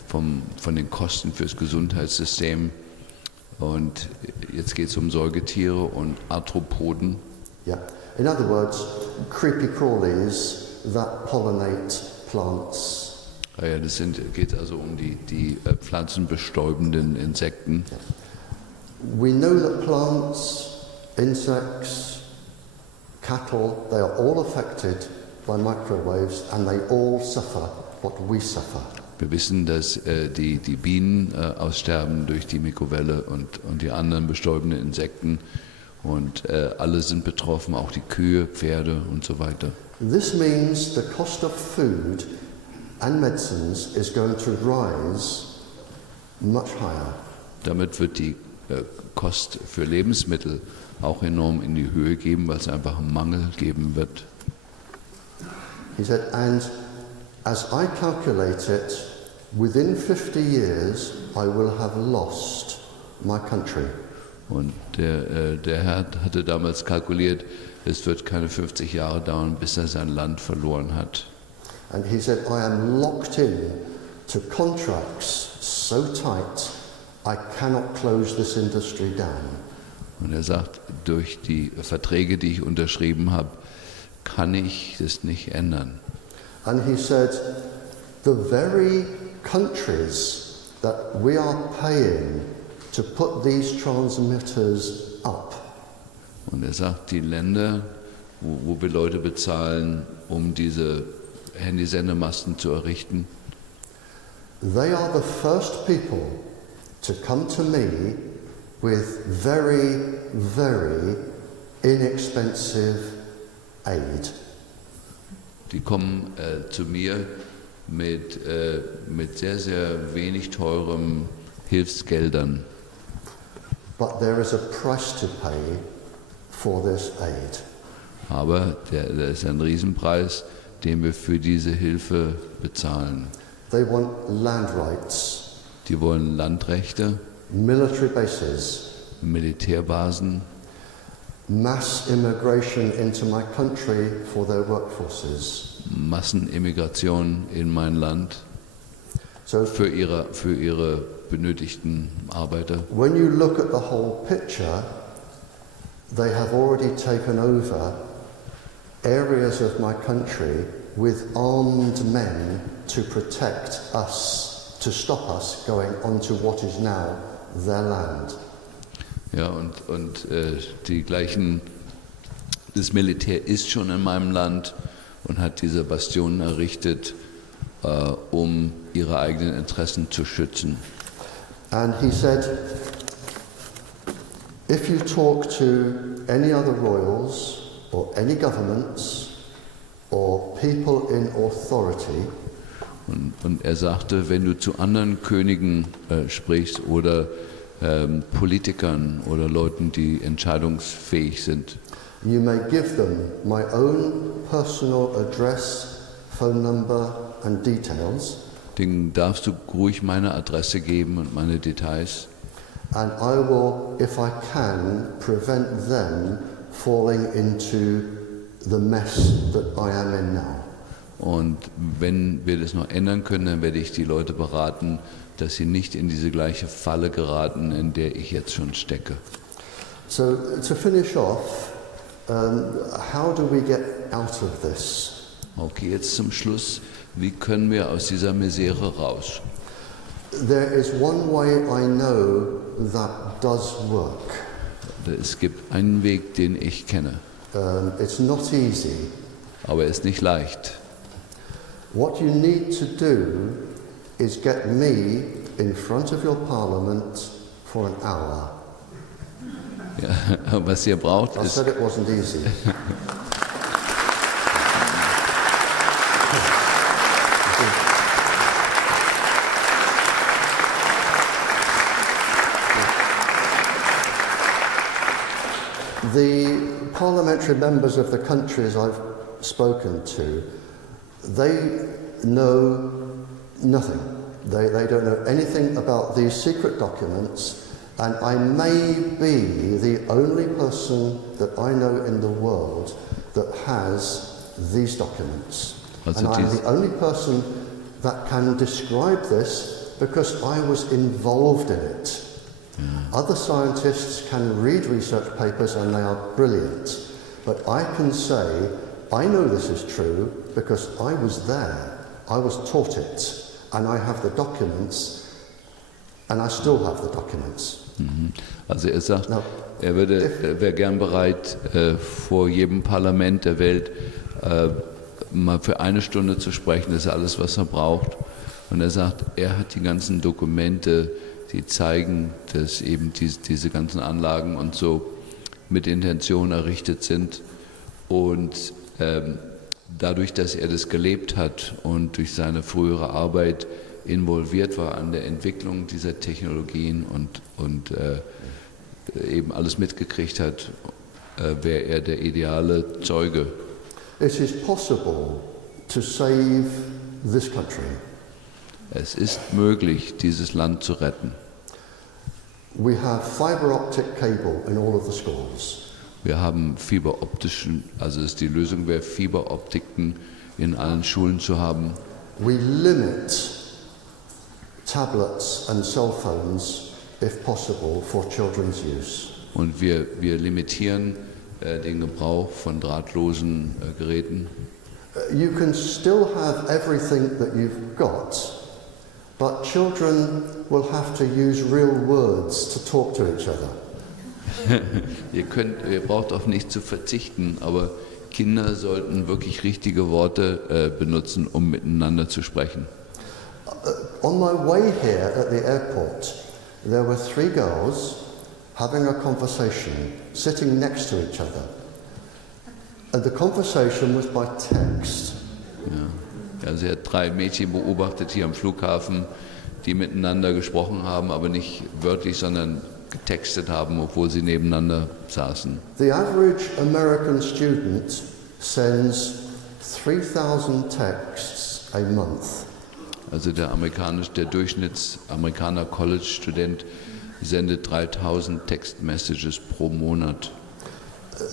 von den Kosten fürs Gesundheitssystem. Und jetzt geht es um Säugetiere und Arthropoden. yeah. In other words, creepy crawlies that pollinate plants. Ja, geht also um die pflanzenbestäubenden Insekten. We know that plants, insects, cattle, they are all affected by microwaves and they all suffer what we suffer. Wir wissen, dass die Bienen aussterben durch die Mikrowelle und die anderen bestäubenden Insekten. Und alle sind betroffen, auch die Kühe, Pferde und so weiter. This means the cost of food and medicines is going to rise much higher. Damit wird die Kost für Lebensmittel auch enorm in die Höhe gehen, weil es einfach einen Mangel geben wird. He said, and as I calculate it, within 50 years I will have lost my country. Und der Herr hatte damals kalkuliert, es wird keine 50 Jahre dauern, bis er sein Land verloren hat. And he said, I am locked in to contracts so tight I cannot close this industry down. Und er sagt, durch die Verträge, die ich unterschrieben habe, kann ich das nicht ändern. And he said, the very countries that we are paying to put these transmitters up, Und er sagt, die Länder, wo wir Leute bezahlen, um diese Handysendemasten zu errichten, they are the first people to come to me with very, very inexpensive aid. die kommen zu mir mit sehr, sehr wenig teurem Hilfsgeldern. but there is a price to pay for this aid. Aber da ist ein Riesenpreis, den wir für diese Hilfe bezahlen. They want land rights, Die wollen Landrechte, military bases, Militärbasen, mass immigration into my country for their workforces. Massenimmigration in mein Land So für ihre benötigten Arbeiter. when you look at the whole picture, they have already taken over areas of my country with armed men to protect us, to stop us going onto what is now their land. Ja, und die gleichen, das Militär ist schon in meinem Land und hat diese Bastionen errichtet, um ihre eigenen Interessen zu schützen. And he said, if you talk to any other royals or any governments or people in authority, Und er sagte, wenn du zu anderen Königen sprichst oder Politikern oder Leuten, die entscheidungsfähig sind, you may give them my own personal address, phone number and details, denen darfst du ruhig meine Adresse geben und meine Details. and I will, if I can, prevent them falling into the mess that I am in now. Und wenn wir das noch ändern können, dann werde ich die Leute beraten, dass sie nicht in diese gleiche Falle geraten, in der ich jetzt schon stecke. So to finish off, how do we get out of this? Okay, jetzt zum Schluss. Wie können wir aus dieser Misere raus? There is one way I know that does work. Es gibt einen Weg, den ich kenne, It's not easy. aber er ist nicht leicht. What you need to do is get me in front of your parliament for an hour. Ja, was ihr braucht, I ist, said it wasn't easy. The parliamentary members of the countries I've spoken to, they know nothing. They don't know anything about these secret documents, and I may be the only person that I know in the world that has these documents. Also And I'm dies- the only person that can describe this because I was involved in it. Other scientists can read research papers and they are brilliant, but I can say, I know this is true because I was there, I was taught it, and I have the documents, and I still have the documents. Also er sagt, Now, er wäre gern bereit, vor jedem Parlament der Welt mal für eine Stunde zu sprechen. Das ist alles, was er braucht. Und er sagt, er hat die ganzen Dokumente, die zeigen, dass eben diese ganzen Anlagen und so mit Intention errichtet sind. Und dadurch, dass er das gelebt hat und durch seine frühere Arbeit involviert war an der Entwicklung dieser Technologien und eben alles mitgekriegt hat, wäre er der ideale Zeuge. it is possible to save this country. Es ist möglich, dieses Land zu retten. We have fibre optic cable in all of the schools. Wir haben Fiberoptischen, also die Lösung wäre, Fiberoptiken in allen Schulen zu haben. We limit tablets and cell phones, if possible, for children's use. Und wir limitieren den Gebrauch von drahtlosen Geräten. You can still have everything that you've got, but children will have to use real words to talk to each other. Ihr braucht auf nichts zu verzichten, aber Kinder sollten wirklich richtige Worte benutzen, um miteinander zu sprechen. On my way here at the airport, there were 3 girls having a conversation, sitting next to each other. And the conversation was by text. Ja. Also er hat 3 Mädchen beobachtet hier am Flughafen, die miteinander gesprochen haben, aber nicht wörtlich, sondern getextet haben, obwohl sie nebeneinander saßen. The average American student sends 3,000 texts a month. Also der Durchschnittsamerikaner College-Student sendet 3000 Text-Messages pro Monat.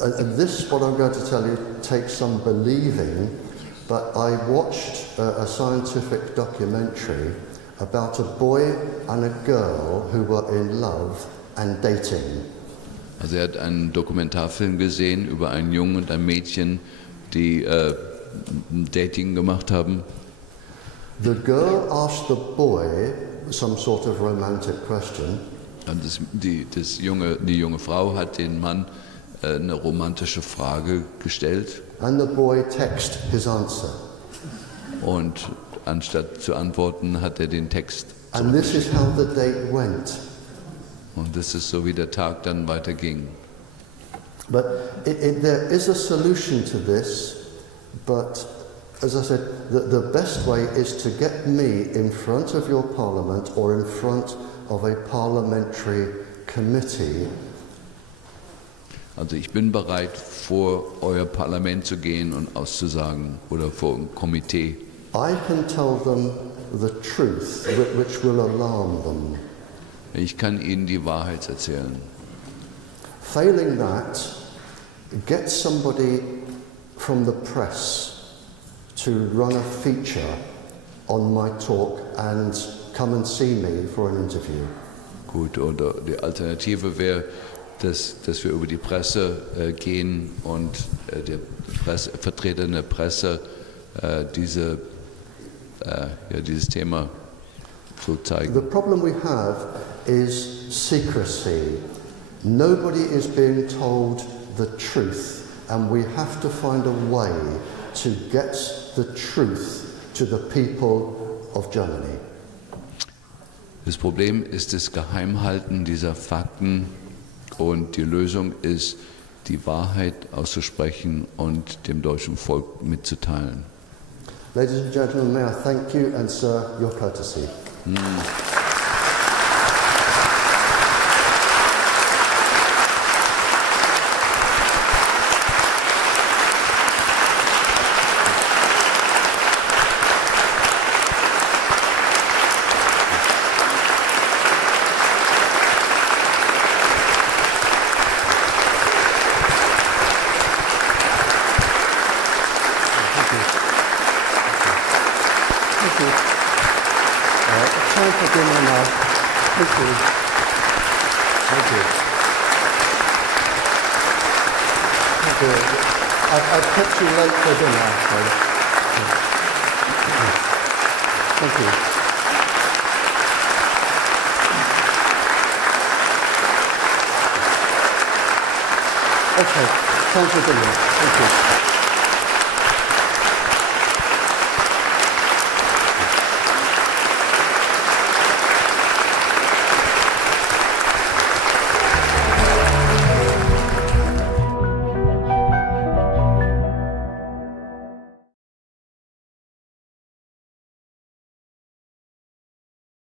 And this, what I'm going to tell you, takes some believing, but I watched a scientific documentary about a boy and a girl who were in love and dating. Also er hat einen Dokumentarfilm gesehen über einen Jungen und ein Mädchen, die Dating gemacht haben. The girl asked the boy some sort of romantic question. Und die junge Frau hat den Mann eine romantische Frage gestellt. And the boy texted his answer. Und anstatt zu antworten, hat er den Text. And this is how the date went. Und das ist so, wie der Tag dann weiterging. But there is a solution to this, but as I said, the best way is to get me in front of your parliament or in front of a parliamentary committee. Also ich bin bereit, vor euer Parlament zu gehen und auszusagen oder vor ein Komitee. I can tell them the truth, which will alarm them. Ich kann ihnen die Wahrheit erzählen. Failing that, get somebody from the press to run a feature on my talk and come and see me for an interview. Gut, oder die Alternative wäre, dass wir über die Presse gehen und der Vertreter der Presse dieses Thema so zeigen. The problem we have is secrecy. Nobody is being told the truth, and we have to find a way to get the truth to the people of Germany. Das Problem ist das Geheimhalten dieser Fakten und die Lösung ist, die Wahrheit auszusprechen und dem deutschen Volk mitzuteilen. Ladies and gentlemen, may I thank you and sir, your courtesy. Time for dinner now. Thank you. Thank you. Thank you. I've kept you late for dinner, so. Thank you. Okay, time for dinner. Thank you.